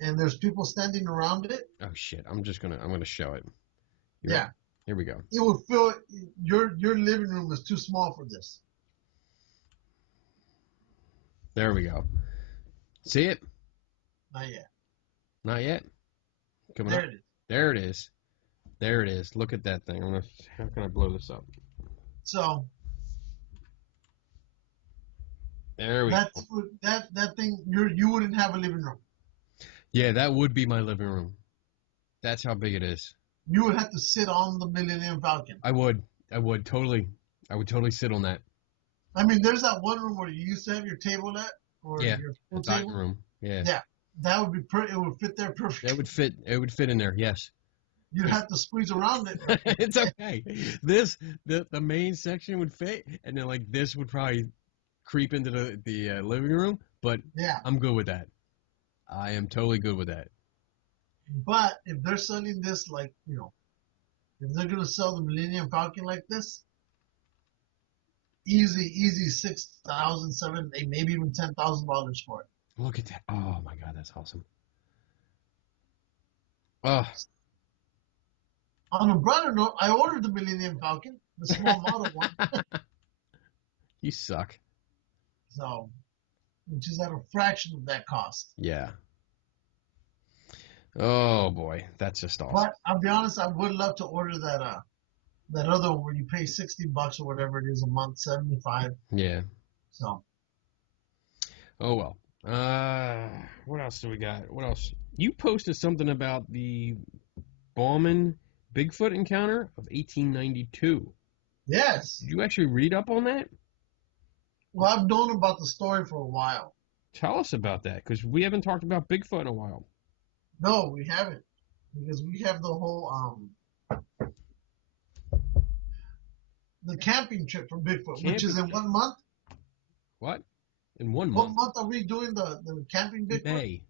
And there's people standing around it. Oh shit! I'm gonna show it. Yeah. Here we go. It would feel your living room is too small for this. There we go. See it? Not yet. Not yet. Coming there up. It is. There it is. There it is. Look at that thing. How can I blow this up? So There we go. that thing, you wouldn't have a living room. Yeah, that would be my living room. That's how big it is. You would have to sit on the Millennium Falcon. I would totally. I would totally sit on that. I mean, there's that one room where you used to have your table at, or Yeah, your the full dining table. room. Yeah. Yeah, that would be it would fit there perfectly. It would fit. It would fit in there. Yes. You'd have to squeeze around it. It's okay. The main section would fit, and then like this would probably creep into the living room. But Yeah. I'm good with that. I am totally good with that. But if they're selling this, like, if they're gonna sell the Millennium Falcon like this, easy $6,000, $7,000, maybe even $10,000 for it. Look at that. Oh my God, that's awesome. Oh, On a brighter note, I ordered the Millennium Falcon, the small model one. you suck. So, which is at a fraction of that cost. Yeah. Oh boy, that's just awesome. But I'll be honest, I would love to order that other one where you pay $60 or whatever it is a month, $75. Yeah. So. Oh well. What else do we got? What else? You posted something about the Bauman Bigfoot encounter of 1892. Yes. Did you actually read up on that? Well, I've known about the story for a while. Tell us about that, because we haven't talked about Bigfoot in a while. No, we haven't, because we have the whole the camping trip for Bigfoot, which is in 1 month. What? In 1 What month? month are we doing the camping Bigfoot?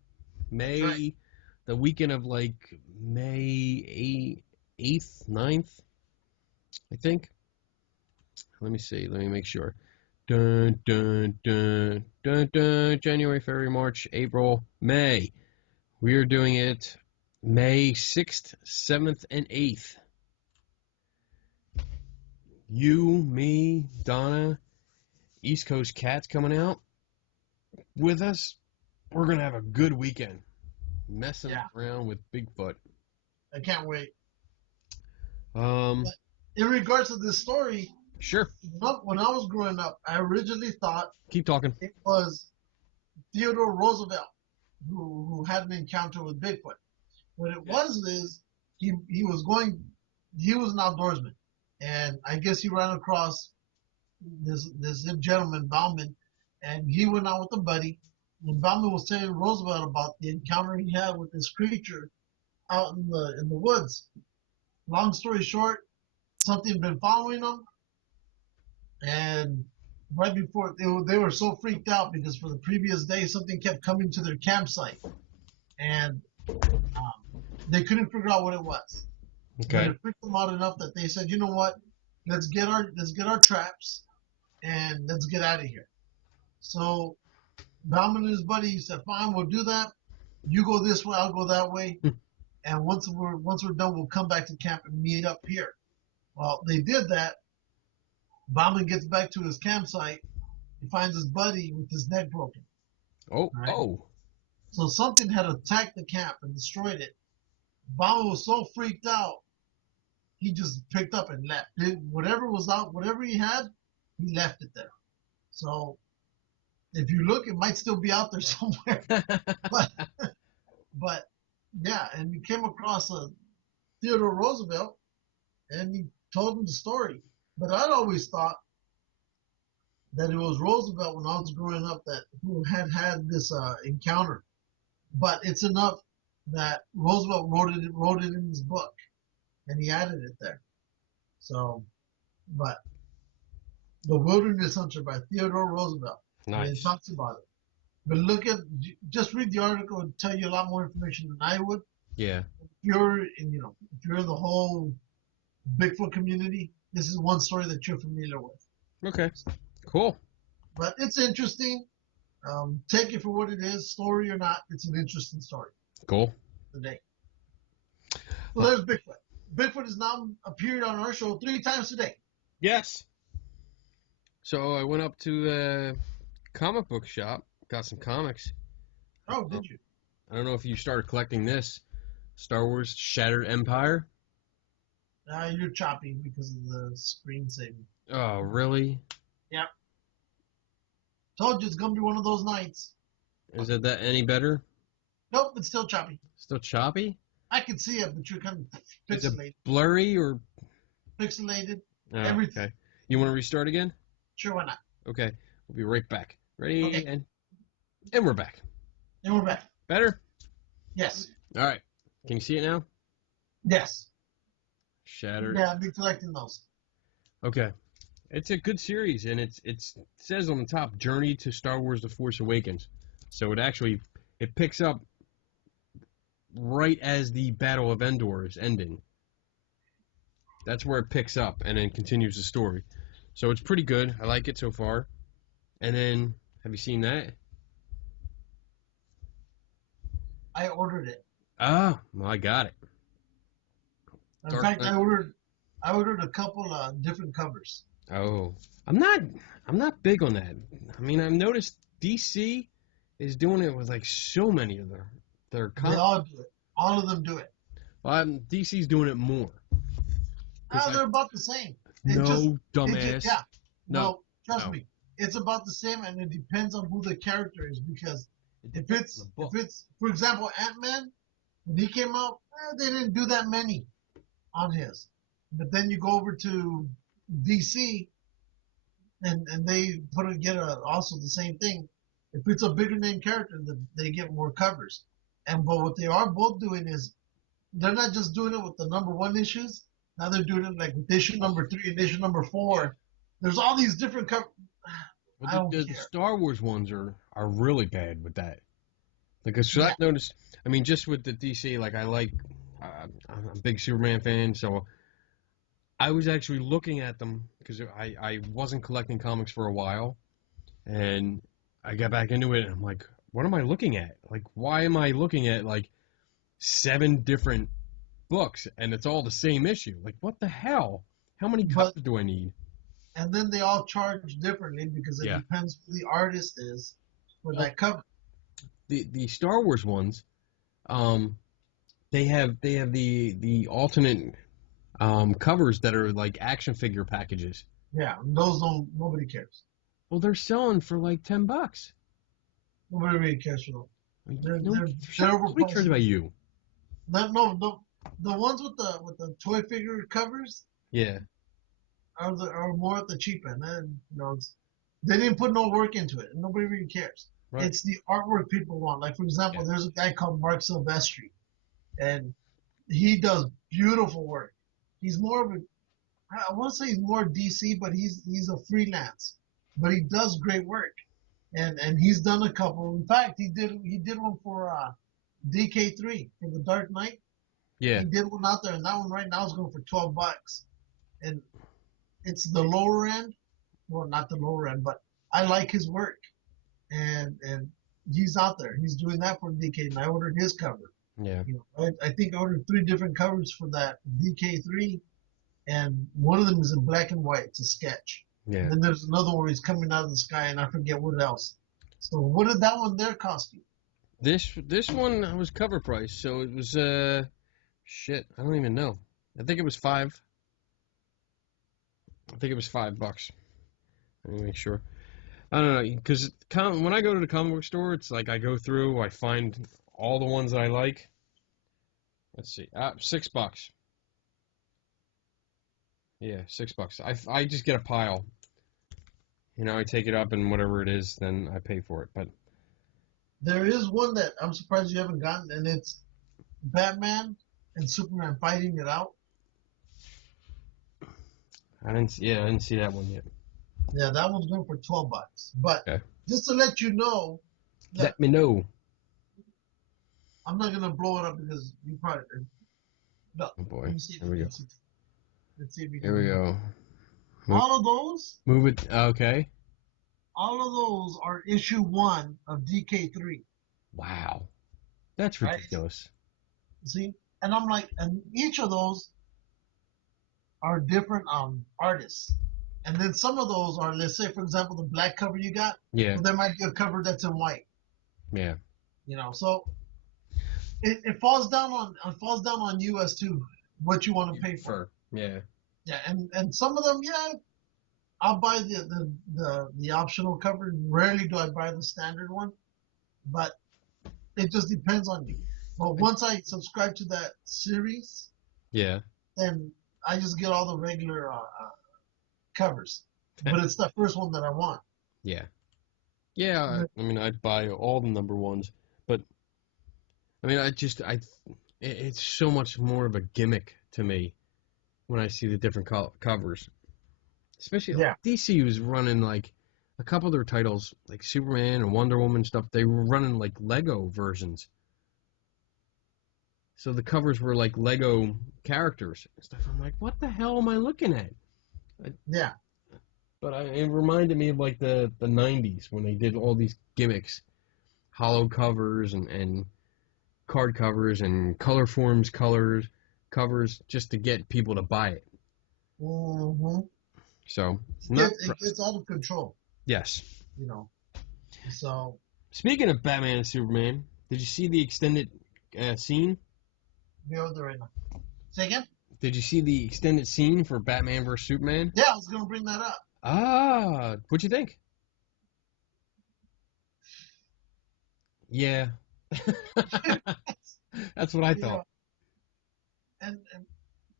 May, Right. the weekend of like May 8th, 9th, I think. Let me see. Let me make sure. Dun, dun, dun, dun, dun. January, February, March, April, May. We are doing it May 6th, 7th, and 8th. You, me, Donna, East Coast Cats coming out with us. We're going to have a good weekend messing around with Bigfoot. I can't wait. Um, In regards to this story, sure. when I was growing up, I originally thought Keep talking. it was Theodore Roosevelt who had an encounter with Bigfoot. What it was is he was an outdoorsman, and I guess he ran across this gentleman Bauman, and he went out with a buddy, and Bauman was telling Roosevelt about the encounter he had with this creature out in the woods. Long story short, something had been following them, and right before they were so freaked out because for the previous day something kept coming to their campsite, and they couldn't figure out what it was. Okay. But it freaked them out enough that they said, "You know what? Let's get our traps and let's get out of here." So Bauman and his buddy said, "Fine, we'll do that. You go this way, I'll go that way, and once we're done, we'll come back to camp and meet up here." Well, they did that. Bauman gets back to his campsite. He finds his buddy with his neck broken. Oh, Right. oh. So something had attacked the camp and destroyed it. Bauman was so freaked out, he just picked up and left. Whatever was out, whatever he had, he left it there. So if you look, it might still be out there somewhere. but yeah, and we came across Theodore Roosevelt, and he told him the story. But I'd always thought that it was Roosevelt when I was growing up who had this encounter. But it's enough that Roosevelt wrote it in his book, and he added it there. So, but The Wilderness Hunter by Theodore Roosevelt. Nice. And it talks about it. But just read the article and tell you a lot more information than I would. Yeah. If you're in the whole Bigfoot community, this is one story that you're familiar with. Okay. Cool. But it's interesting. Take it for what it is, story or not. It's an interesting story. Cool. Today. So there's Bigfoot. Bigfoot has now appeared on our show 3 times today. Yes. So I went up to the comic book shop, got some comics. Oh, did you? I don't know if you started collecting this. Star Wars Shattered Empire. You're choppy because of the screen saving. Oh, really? Yep. Told you it's gonna be one of those nights. Is it that any better? Nope, it's still choppy. Still choppy? I can see it, but you're kind of Is it pixelated. blurry or? Pixelated. Oh, Everything. okay. You want to restart again? Sure, why not? Okay. We'll be right back. Ready? Okay. And we're back. And we're back. Better? Yes. All right. Can you see it now? Yes. Shattered. Yeah, I've been collecting those. Okay. It's a good series, and it says on the top, Journey to Star Wars The Force Awakens. So it picks up right as the Battle of Endor is ending. That's where it picks up and then continues the story. So it's pretty good. I like it so far. And then, have you seen that? I ordered it. Ah, well, I got it. In fact, I ordered a couple of different covers. Oh, I'm not big on that. I mean, I've noticed DC is doing it with like so many of their They all do it. All of them do it. Well, DC's doing it more. They're about the same. Dumbass. Yeah. No, trust me. It's about the same, and it depends on who the character is. Because if it's, for example, Ant-Man, when he came out, they didn't do that many on his. But then you go over to DC, and they also the same thing. If it's a bigger name character, then they get more covers. But what they are both doing is they're not just doing it with the #1 issues. Now they're doing it like with issue #3 and issue #4. There's all these different covers. The Star Wars ones are really bad with that. Because I've noticed, I mean, just with the DC, like I'm a big Superman fan, so I was actually looking at them because I wasn't collecting comics for a while, and I got back into it, and I'm like, what am I looking at? Like, why am I looking at like 7 different books, and it's all the same issue? Like, what the hell? How many covers do I need? And then they all charge differently because it depends who the artist is for that cover. The Star Wars ones, they have the alternate covers that are like action figure packages. Yeah, those nobody cares. Well, they're selling for like $10. Nobody really cares for them. They're nobody cares about you. No, the ones with the toy figure covers. Yeah. Are more at the cheap end. And, they didn't put no work into it, and nobody really cares. Right. It's the artwork people want. Like, for example, there's a guy called Mark Silvestri, and he does beautiful work. He's more of I want to say he's more DC, but he's a freelance. But he does great work, and he's done a couple. In fact, he did one for DK3 for the Dark Knight. Yeah. He did one out there, and that one right now is going for $12. And it's the lower end. Well, not the lower end, but I like his work. And he's out there. He's doing that for DK, and I ordered his cover. Yeah. I think I ordered 3 different covers for that DK3, and one of them is in black and white. It's a sketch. Yeah. And then there's another one where he's coming out of the sky, and I forget what else. So what did that one there cost you? This one was cover price, so it was shit. I don't even know. I think it was $5. Let me make sure. I don't know, because when I go to the comic book store, it's like I go through, I find all the ones that I like. Let's see, $6. Yeah, $6. I just get a pile. I take it up and whatever it is, then I pay for it. But there is one that I'm surprised you haven't gotten, and it's Batman and Superman fighting it out. I didn't see that one yet. Yeah, that one's going for $12. But just to let you know, let me know. I'm not gonna blow it up because you probably. No. Oh boy. Here we go. Let's see if we can. Here we go. All of those. Move it. Okay. All of those are issue 1 of DK3. Wow, that's ridiculous. Right? See, and I'm like, and each of those are different artists. And then some of those are, let's say, for example, the black cover you got. Yeah. Well, there might be a cover that's in white. Yeah. So. it falls down on you as to what you want to pay for. Yeah. Yeah, and some of them, yeah, I'll buy the optional cover. Rarely do I buy the standard one, but it just depends on you. But once I subscribe to that series, Yeah. then I just get all the regular covers. But it's the first one that I want. Yeah. Yeah, I mean, I'd buy all the number ones, but I mean, it's so much more of a gimmick to me when I see the different covers. Especially Yeah. DC was running like a couple of their titles, like Superman and Wonder Woman stuff. They were running like Lego versions, so the covers were like Lego characters and stuff. I'm like, what the hell am I looking at? Yeah. But it reminded me of like the 90s when they did all these gimmicks, hollow covers and card covers and color forms covers just to get people to buy it. Mm-hmm. So it gets out of control. Yes. You know. So speaking of Batman and Superman, did you see the extended scene? Go there right now. Say again? Did you see the extended scene for Batman vs Superman? Yeah, I was gonna bring that up. Ah, what'd you think? Yeah. That's what I thought. Know,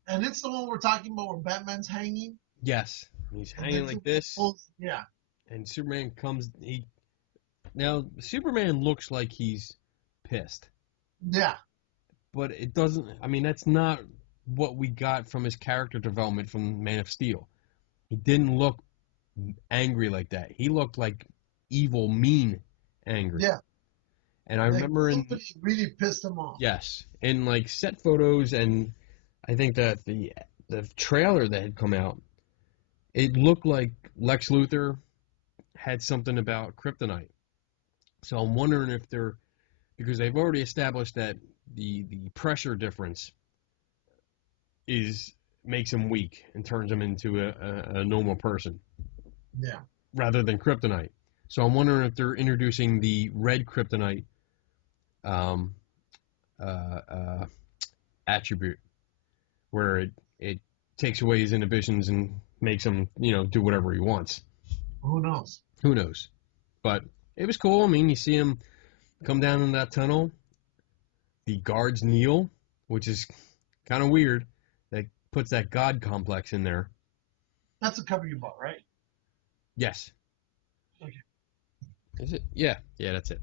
and it's the one we're talking about where Batman's hanging. Yes, he's hanging like this. Yeah. And Superman comes. Now Superman looks like he's pissed. Yeah. But it doesn't. I mean, that's not what we got from his character development from Man of Steel. He didn't look angry like that. He looked like evil, mean, angry. Yeah. And I remember somebody really pissed him off. Yes, in like set photos, and I think that the trailer that had come out, it looked like Lex Luthor had something about kryptonite. So I'm wondering if because they've already established that the pressure difference makes him weak and turns him into a normal person. Yeah. Rather than kryptonite. So I'm wondering if they're introducing the red kryptonite attribute, where it takes away his inhibitions and makes him, do whatever he wants. Who knows? Who knows? But it was cool. I mean, you see him come down in that tunnel. The guards kneel, which is kind of weird. That puts that God complex in there. That's the cover you bought, right? Yes. Okay. Is it? Yeah. Yeah, that's it.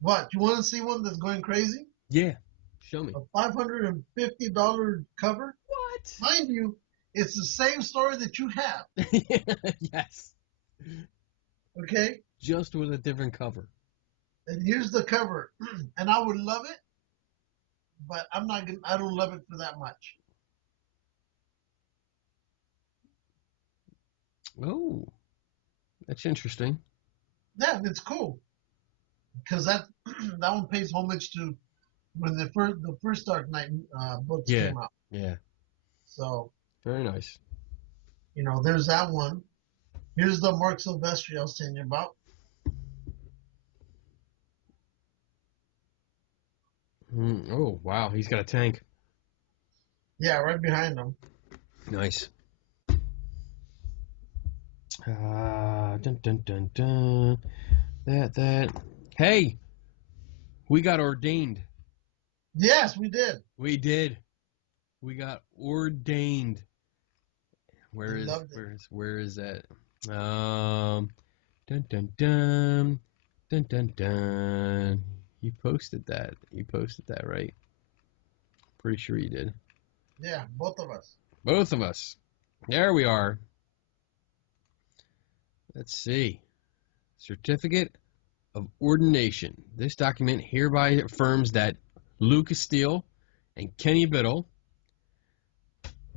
What? You want to see one that's going crazy? Yeah. Show me. A $550 cover? What? Mind you, it's the same story that you have. Yes. Okay? Just with a different cover. And here's the cover. And I would love it, but I don't love it for that much. Oh. That's interesting. Yeah, it's cool. Because that one pays homage to when the first Dark Knight books came out. Yeah. So very nice. There's that one. Here's the Mark Silvestri I was telling you about. Oh wow, he's got a tank. Yeah, right behind him. Nice. Dun dun dun dun. That. Hey, we got ordained. Yes, we did. We did. We got ordained. Where is that? Dun dun dun dun dun dun. You posted that. Right? Pretty sure you did. Yeah, both of us. Both of us. There we are. Let's see. Certificate of Ordination. This document hereby affirms that Lucas Steele and Kenny Biddle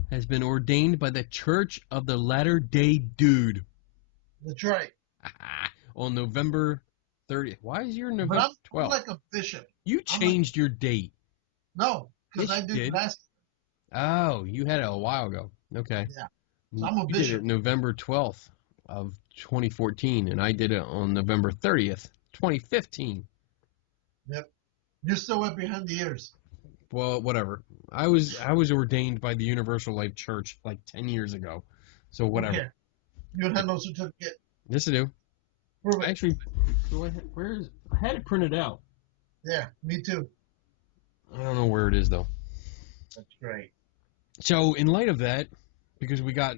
has been ordained by the Church of the Latter-day Dude. That's right. On November 30th. Why is your November 12th? I'm like a bishop. You changed your date. No, because I did last. Oh, you had it a while ago. Okay. Yeah. So I'm a bishop. You did it November 12th of 2014, and I did it on November 30th, 2015. Yep. You're still wet behind the ears. Well, whatever. I was ordained by the Universal Life Church like 10 years ago. So whatever. Okay. You don't have no certificate. Yes, I do. Prove it. Actually, I had it printed out. Yeah, me too. I don't know where it is though. That's great. So in light of that, because we got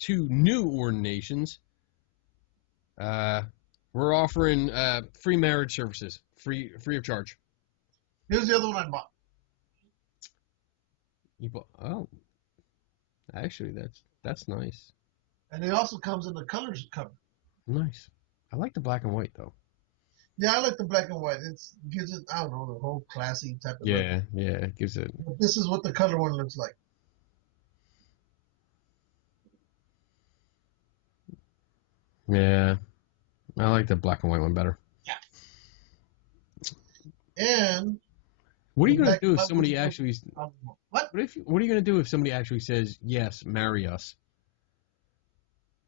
2 new ordinations, we're offering free marriage services, free of charge. Here's the other one I bought. Oh, actually, that's nice. And it also comes in the colors cover. Nice. I like the black and white though. Yeah, I like the black and white. It gives it, I don't know, the whole classy type of look. Yeah, it gives it. But this is what the color one looks like. Yeah, I like the black and white one better. And what are you the gonna black do and if white somebody was- actually? What? What are you gonna do if somebody actually says yes, marry us?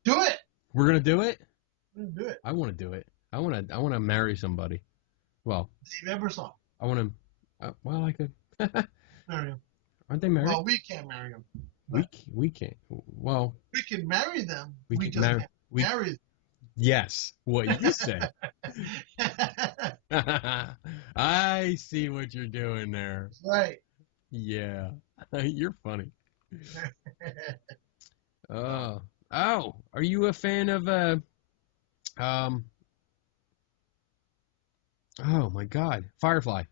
Do it. We're gonna do it. Do it. I want to do it. I want to marry somebody. Well, Dave Ebersol. I want to. Well, I could. Marry him. Aren't they married? Well, we can't marry him. We can't. Well, We can marry them. we We can just marry. can't We marry them. yes. What you said. I see what you're doing there. Right. Yeah, you're funny. Oh, are you a fan of oh my God, Firefly?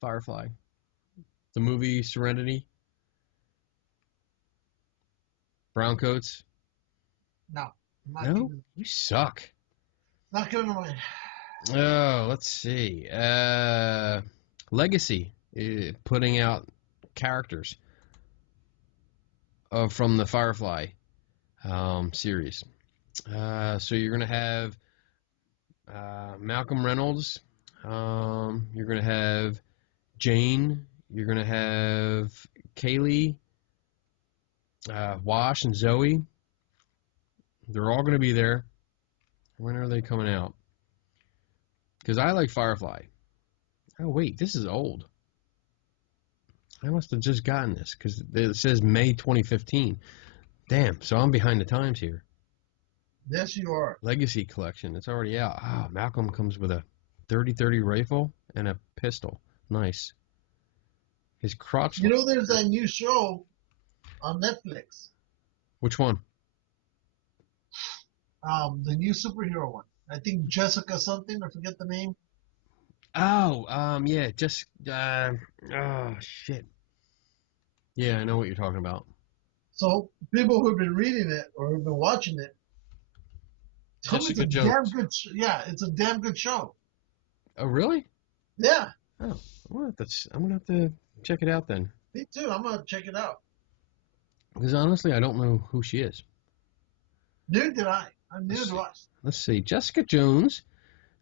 Firefly, the movie Serenity, Browncoats. No. No, you suck. Not coming to mind. Oh, let's see. Legacy, putting out characters from the Firefly series. So you're gonna have Malcolm Reynolds. You're gonna have Jane. You're gonna have Kaylee, Wash, and Zoe. They're all gonna be there. When are they coming out? Because I like Firefly. Oh wait, this is old. I must have just gotten this because it says May 2015. Damn, so I'm behind the times here. Yes, you are. Legacy collection. It's already out. Ah, Malcolm comes with a 30-30 rifle and a pistol. Nice. His crotch. You know, there's that new show on Netflix. Which one? The new superhero one. I think Jessica something. I forget the name. Oh, yeah, just, oh, shit. Yeah, I know what you're talking about. So people who've been reading it or who've been watching it, tell me it's Jessica a Jones. damn good. Yeah, it's a damn good show. Oh, really? Yeah, Oh, well, I'm gonna have to check it out then. me too. I'm gonna check it out. Because honestly, I don't know who she is. Neither did I. Neither do I. Let's see. Jessica Jones.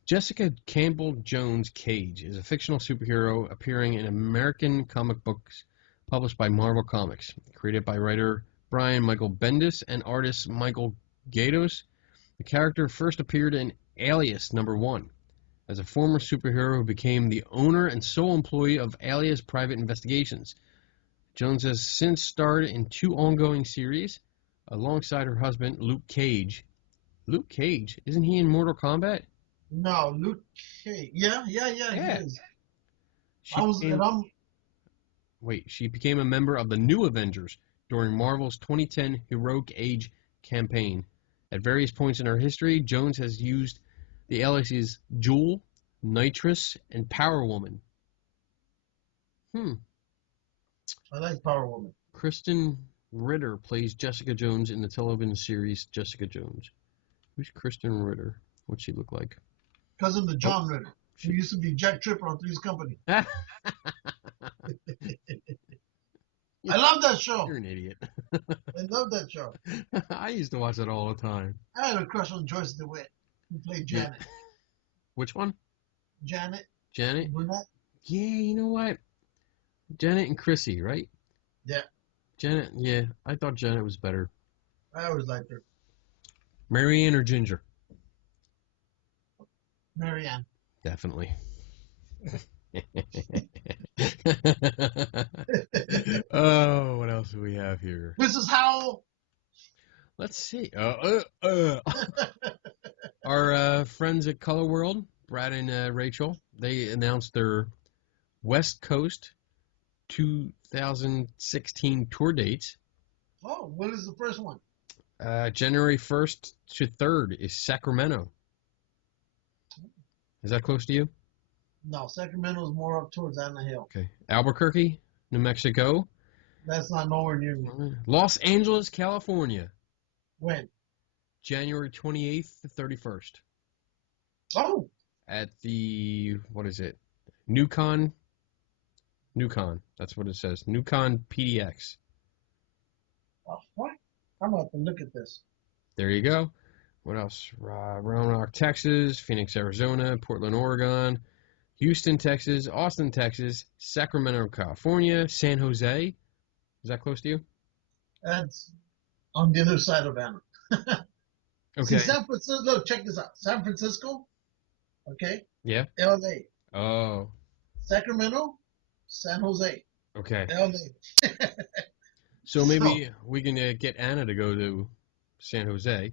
Jessica Campbell Jones Cage is a fictional superhero appearing in American comic books published by Marvel Comics. Created by writer Brian Michael Bendis and artist Michael Gaydos. The character first appeared in Alias #1 as a former superhero who became the owner and sole employee of Alias Private Investigations. Jones has since starred in 2 ongoing series alongside her husband, Luke Cage. Luke Cage? Isn't he in Mortal Kombat? No, Luke Cage. Yeah. Yeah. He is. She became a member of the New Avengers during Marvel's 2010 Heroic Age campaign. At various points in her history, Jones has used the aliases Jewel, Nitrous, and Power Woman. I like Power Woman. Kristen Ritter plays Jessica Jones in the television series Jessica Jones. Who's Kristen Ritter? What's she look like? Cousin to John Ritter. She used to be Jack Tripper on Three's Company. I love that show. You're an idiot. I love that show. I used to watch that all the time. I had a crush on Joyce DeWitt, who played Janet. Which one? Janet? Janet? Brunette? Yeah, you know what? Janet and Chrissy, right? Yeah. Janet, yeah. I thought Janet was better. I always liked her. Marianne or Ginger? Marianne. Definitely. Oh, what else do we have here? Mrs. Howell. Let's see. Our friends at Color World, Brad and Rachel, they announced their West Coast 2016 tour dates. Oh, when is the first one? January 1st to 3rd is Sacramento. Is that close to you? No, Sacramento is more up towards Anaheim. Okay. Albuquerque, New Mexico. That's not nowhere near me. Los Angeles, California. When? January 28th to 31st. Oh. At the, what is it? Newcon. That's what it says. Newcon PDX. Oh, what? I'm going to have to look at this. There you go. What else? Round Rock, Texas, Phoenix, Arizona, Portland, Oregon, Houston, Texas, Austin, Texas, Sacramento, California, San Jose. Is that close to you? That's on the other side of Anna. Okay. See, San Francisco, look, check this out. San Francisco, okay? Yeah. LA. Oh. Sacramento, San Jose. Okay. LA. So maybe we can get Anna to go to San Jose.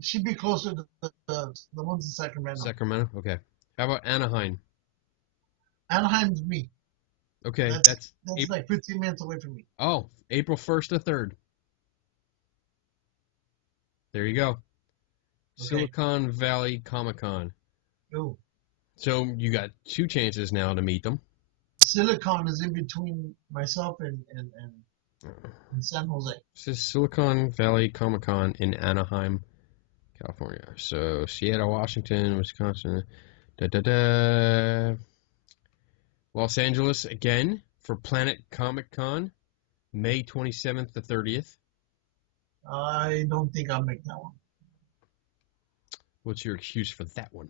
She'd be closer to the ones in Sacramento. Sacramento? Okay. How about Anaheim? Anaheim's me. Okay, that's April, like 15 minutes away from me. Oh, April 1st to 3rd. There you go. Okay. Silicon Valley Comic-Con. Oh. So you got 2 chances now to meet them. Silicon is in between myself and San Jose. This is Silicon Valley Comic-Con in Anaheim, California. So Seattle, Washington, Wisconsin, Los Angeles again for Planet Comic Con, May 27th to 30th. I don't think I'll make that one. What's your excuse for that one?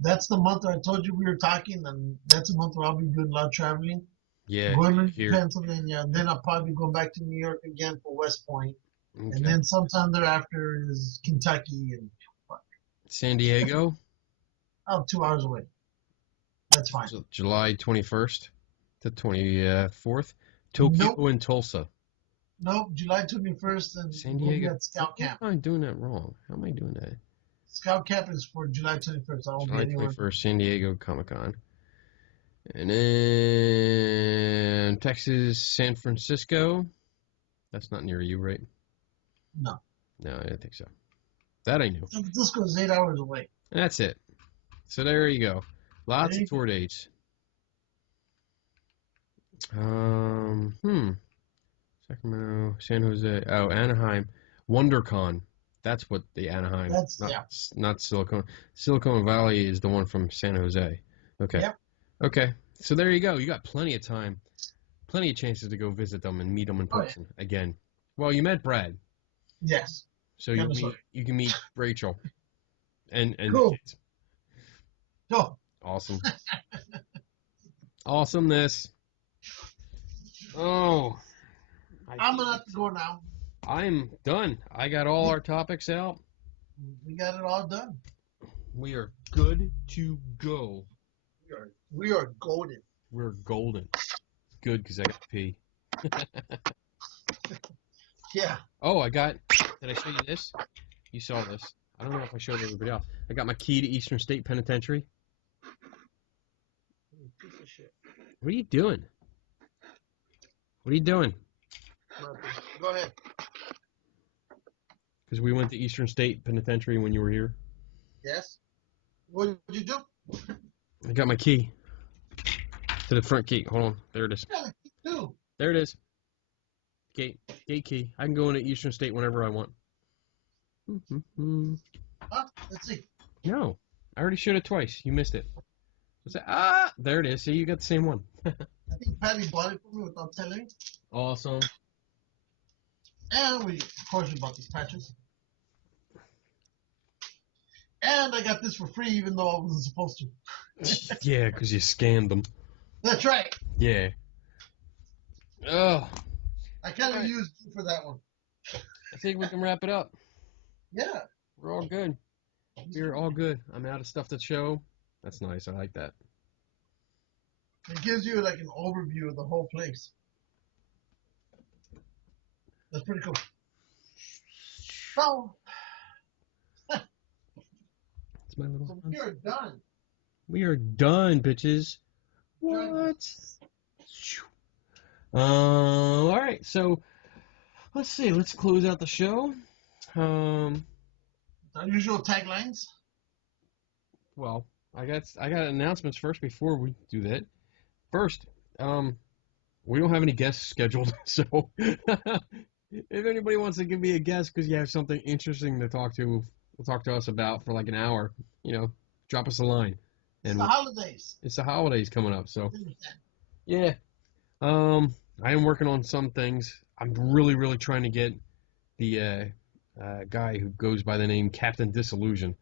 That's the month I told you we were talking, and that's the month where I'll be doing a lot of traveling. Yeah. Going to Pennsylvania, and then I'll probably be going back to New York again for West Point. Okay. And then sometime thereafter is Kentucky and San Diego. Oh, 2 hours away. That's fine. So July 21st to 24th. Tokyo and Tulsa. Nope, July 21st and San Diego. We'll be at Scout Camp. How am I doing that wrong? How am I doing that? Scout Camp is for July 21st. I won't July be anywhere. 21st, San Diego Comic-Con. And then Texas, San Francisco. That's not near you, right? No. No, I didn't think so. That I knew. San Francisco is 8 hours away. That's it. So there you go. Lots of tour dates. Sacramento, San Jose. Oh, Anaheim. WonderCon. That's what the Anaheim. Not Silicon. Silicon Valley is the one from San Jose. Okay. Yep. Okay. So there you go. You got plenty of time, plenty of chances to go visit them and meet them in person again. Well, you met Brad. Yes. So you can meet Rachel and cool. The kids. Cool. Awesome. Awesomeness. Oh. I'm gonna have to go now. I'm done. I got all our topics out. We got it all done. We are good to go. We are golden. We're golden. Good, because I got to pee. Yeah. Oh, did I show you this? You saw this. I don't know if I showed everybody else. I got my key to Eastern State Penitentiary. Piece of shit. What are you doing? What are you doing? Go ahead. Because we went to Eastern State Penitentiary when you were here. Yes. What did you do? I got my key. To the front key. Hold on. There it is. There it is. Gate key. I can go into Eastern State whenever I want. Huh? Let's see. No. I already showed it twice. You missed it. There it is. See, you got the same one. I think Patty bought it for me without telling me. Awesome. And of course, we bought these patches. And I got this for free, even though I wasn't supposed to. Yeah, because you scammed them. That's right. Yeah. Oh. I kind of used you for that one. I think we can wrap it up. Yeah. We're all good. We're all good. I'm out of stuff to show. That's nice. I like that. It gives you like an overview of the whole place. That's pretty cool. So, It's my little. so we are done. We are done, bitches. What? All right. So let's see. Let's close out the show. Our usual taglines. Well, I got announcements first before we do that. First, we don't have any guests scheduled, so if anybody wants to give me a guest because you have something interesting to talk to us about for like an hour, drop us a line. It's the holidays. It's the holidays coming up, so yeah. I am working on some things. I'm really, really trying to get the guy who goes by the name Captain Disillusion.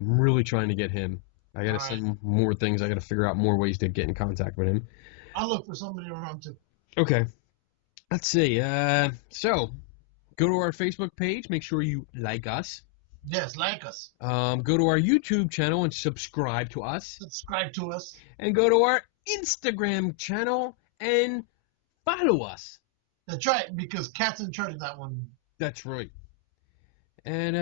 I'm really trying to get him. I got to send more things. I got to figure out more ways to get in contact with him. I'll look for somebody around too. Okay. Let's see. So, go to our Facebook page. Make sure you like us. Yes, like us. Go to our YouTube channel and subscribe to us. Subscribe to us. And go to our Instagram channel and follow us. That's right, because Cat's in charge of that one. That's right. And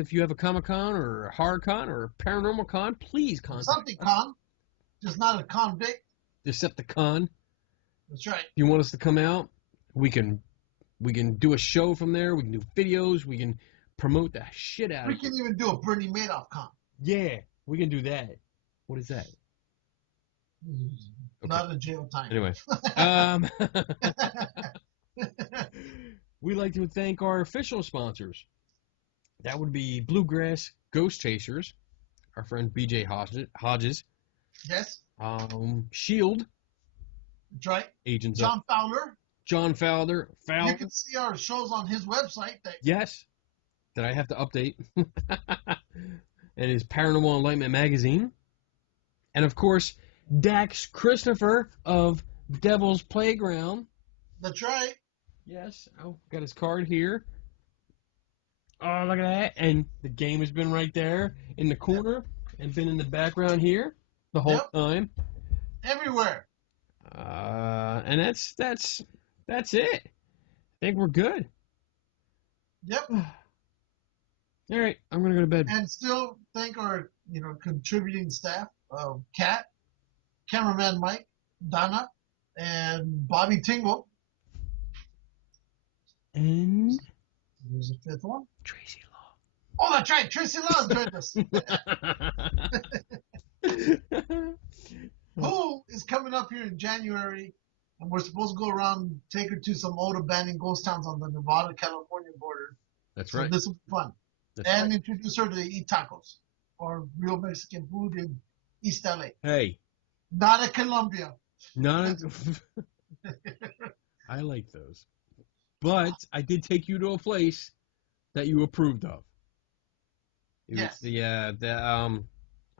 if you have a Comic-Con or a horror con or a paranormal con, please contact something us. con, just not a convict. Decepticon. That's right. If you want us to come out, we can do a show from there. We can do videos. We can promote the shit out of it. We can even do a Bernie Madoff con. Yeah, we can do that. What is that? Not a jail time. Anyway, we'd like to thank our official sponsors. That would be Bluegrass Ghost Chasers, our friend BJ Hodges. Yes. Shield. That's right. Agents. John Fowler. John Fowler. You can see our shows on his website. Yes. That I have to update. And his Paranormal Enlightenment magazine. And of course, Dax Christopher of Devil's Playground. That's right. Yes. Oh, got his card here. Oh, look at that. And the game has been right there in the corner and been in the background here the whole time. Everywhere. And that's it. I think we're good. Yep. All right, I'm going to go to bed. And still thank our, contributing staff, Kat, cameraman Mike, Donna, and Bobby Tingle. And who's the fifth one? Tracy Law. Oh, that's right. Tracy Law joined us. Who is coming up here in January, and we're supposed to go around, take her to some old abandoned ghost towns on the Nevada-California border. That's right. So this will be fun. That's and right. Introduce her to eat tacos or real Mexican food in East LA. Hey. Not at Colombia. Not I like those. But I did take you to a place that you approved of. It was the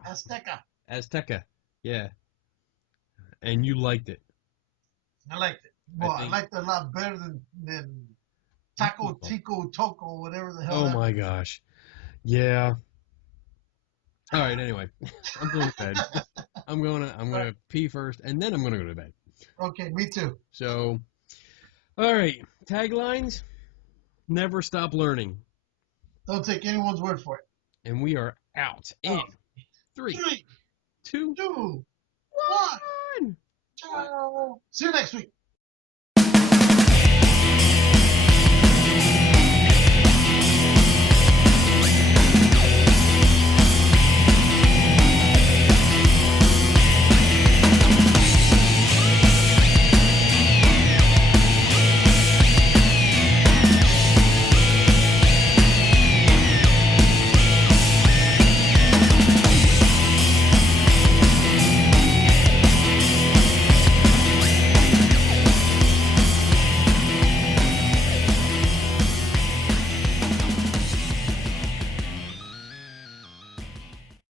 Azteca. Yeah. And you liked it. I liked it. Well, I liked it a lot better than Taco Tico Toco, whatever the hell. Oh my gosh. Yeah. All right, anyway. I'm going to bed. I'm gonna pee first and then I'm gonna go to bed. Okay, me too. So all right. Taglines. Never stop learning. Don't take anyone's word for it. And we are out in 3, 2, 1. Ciao. See you next week.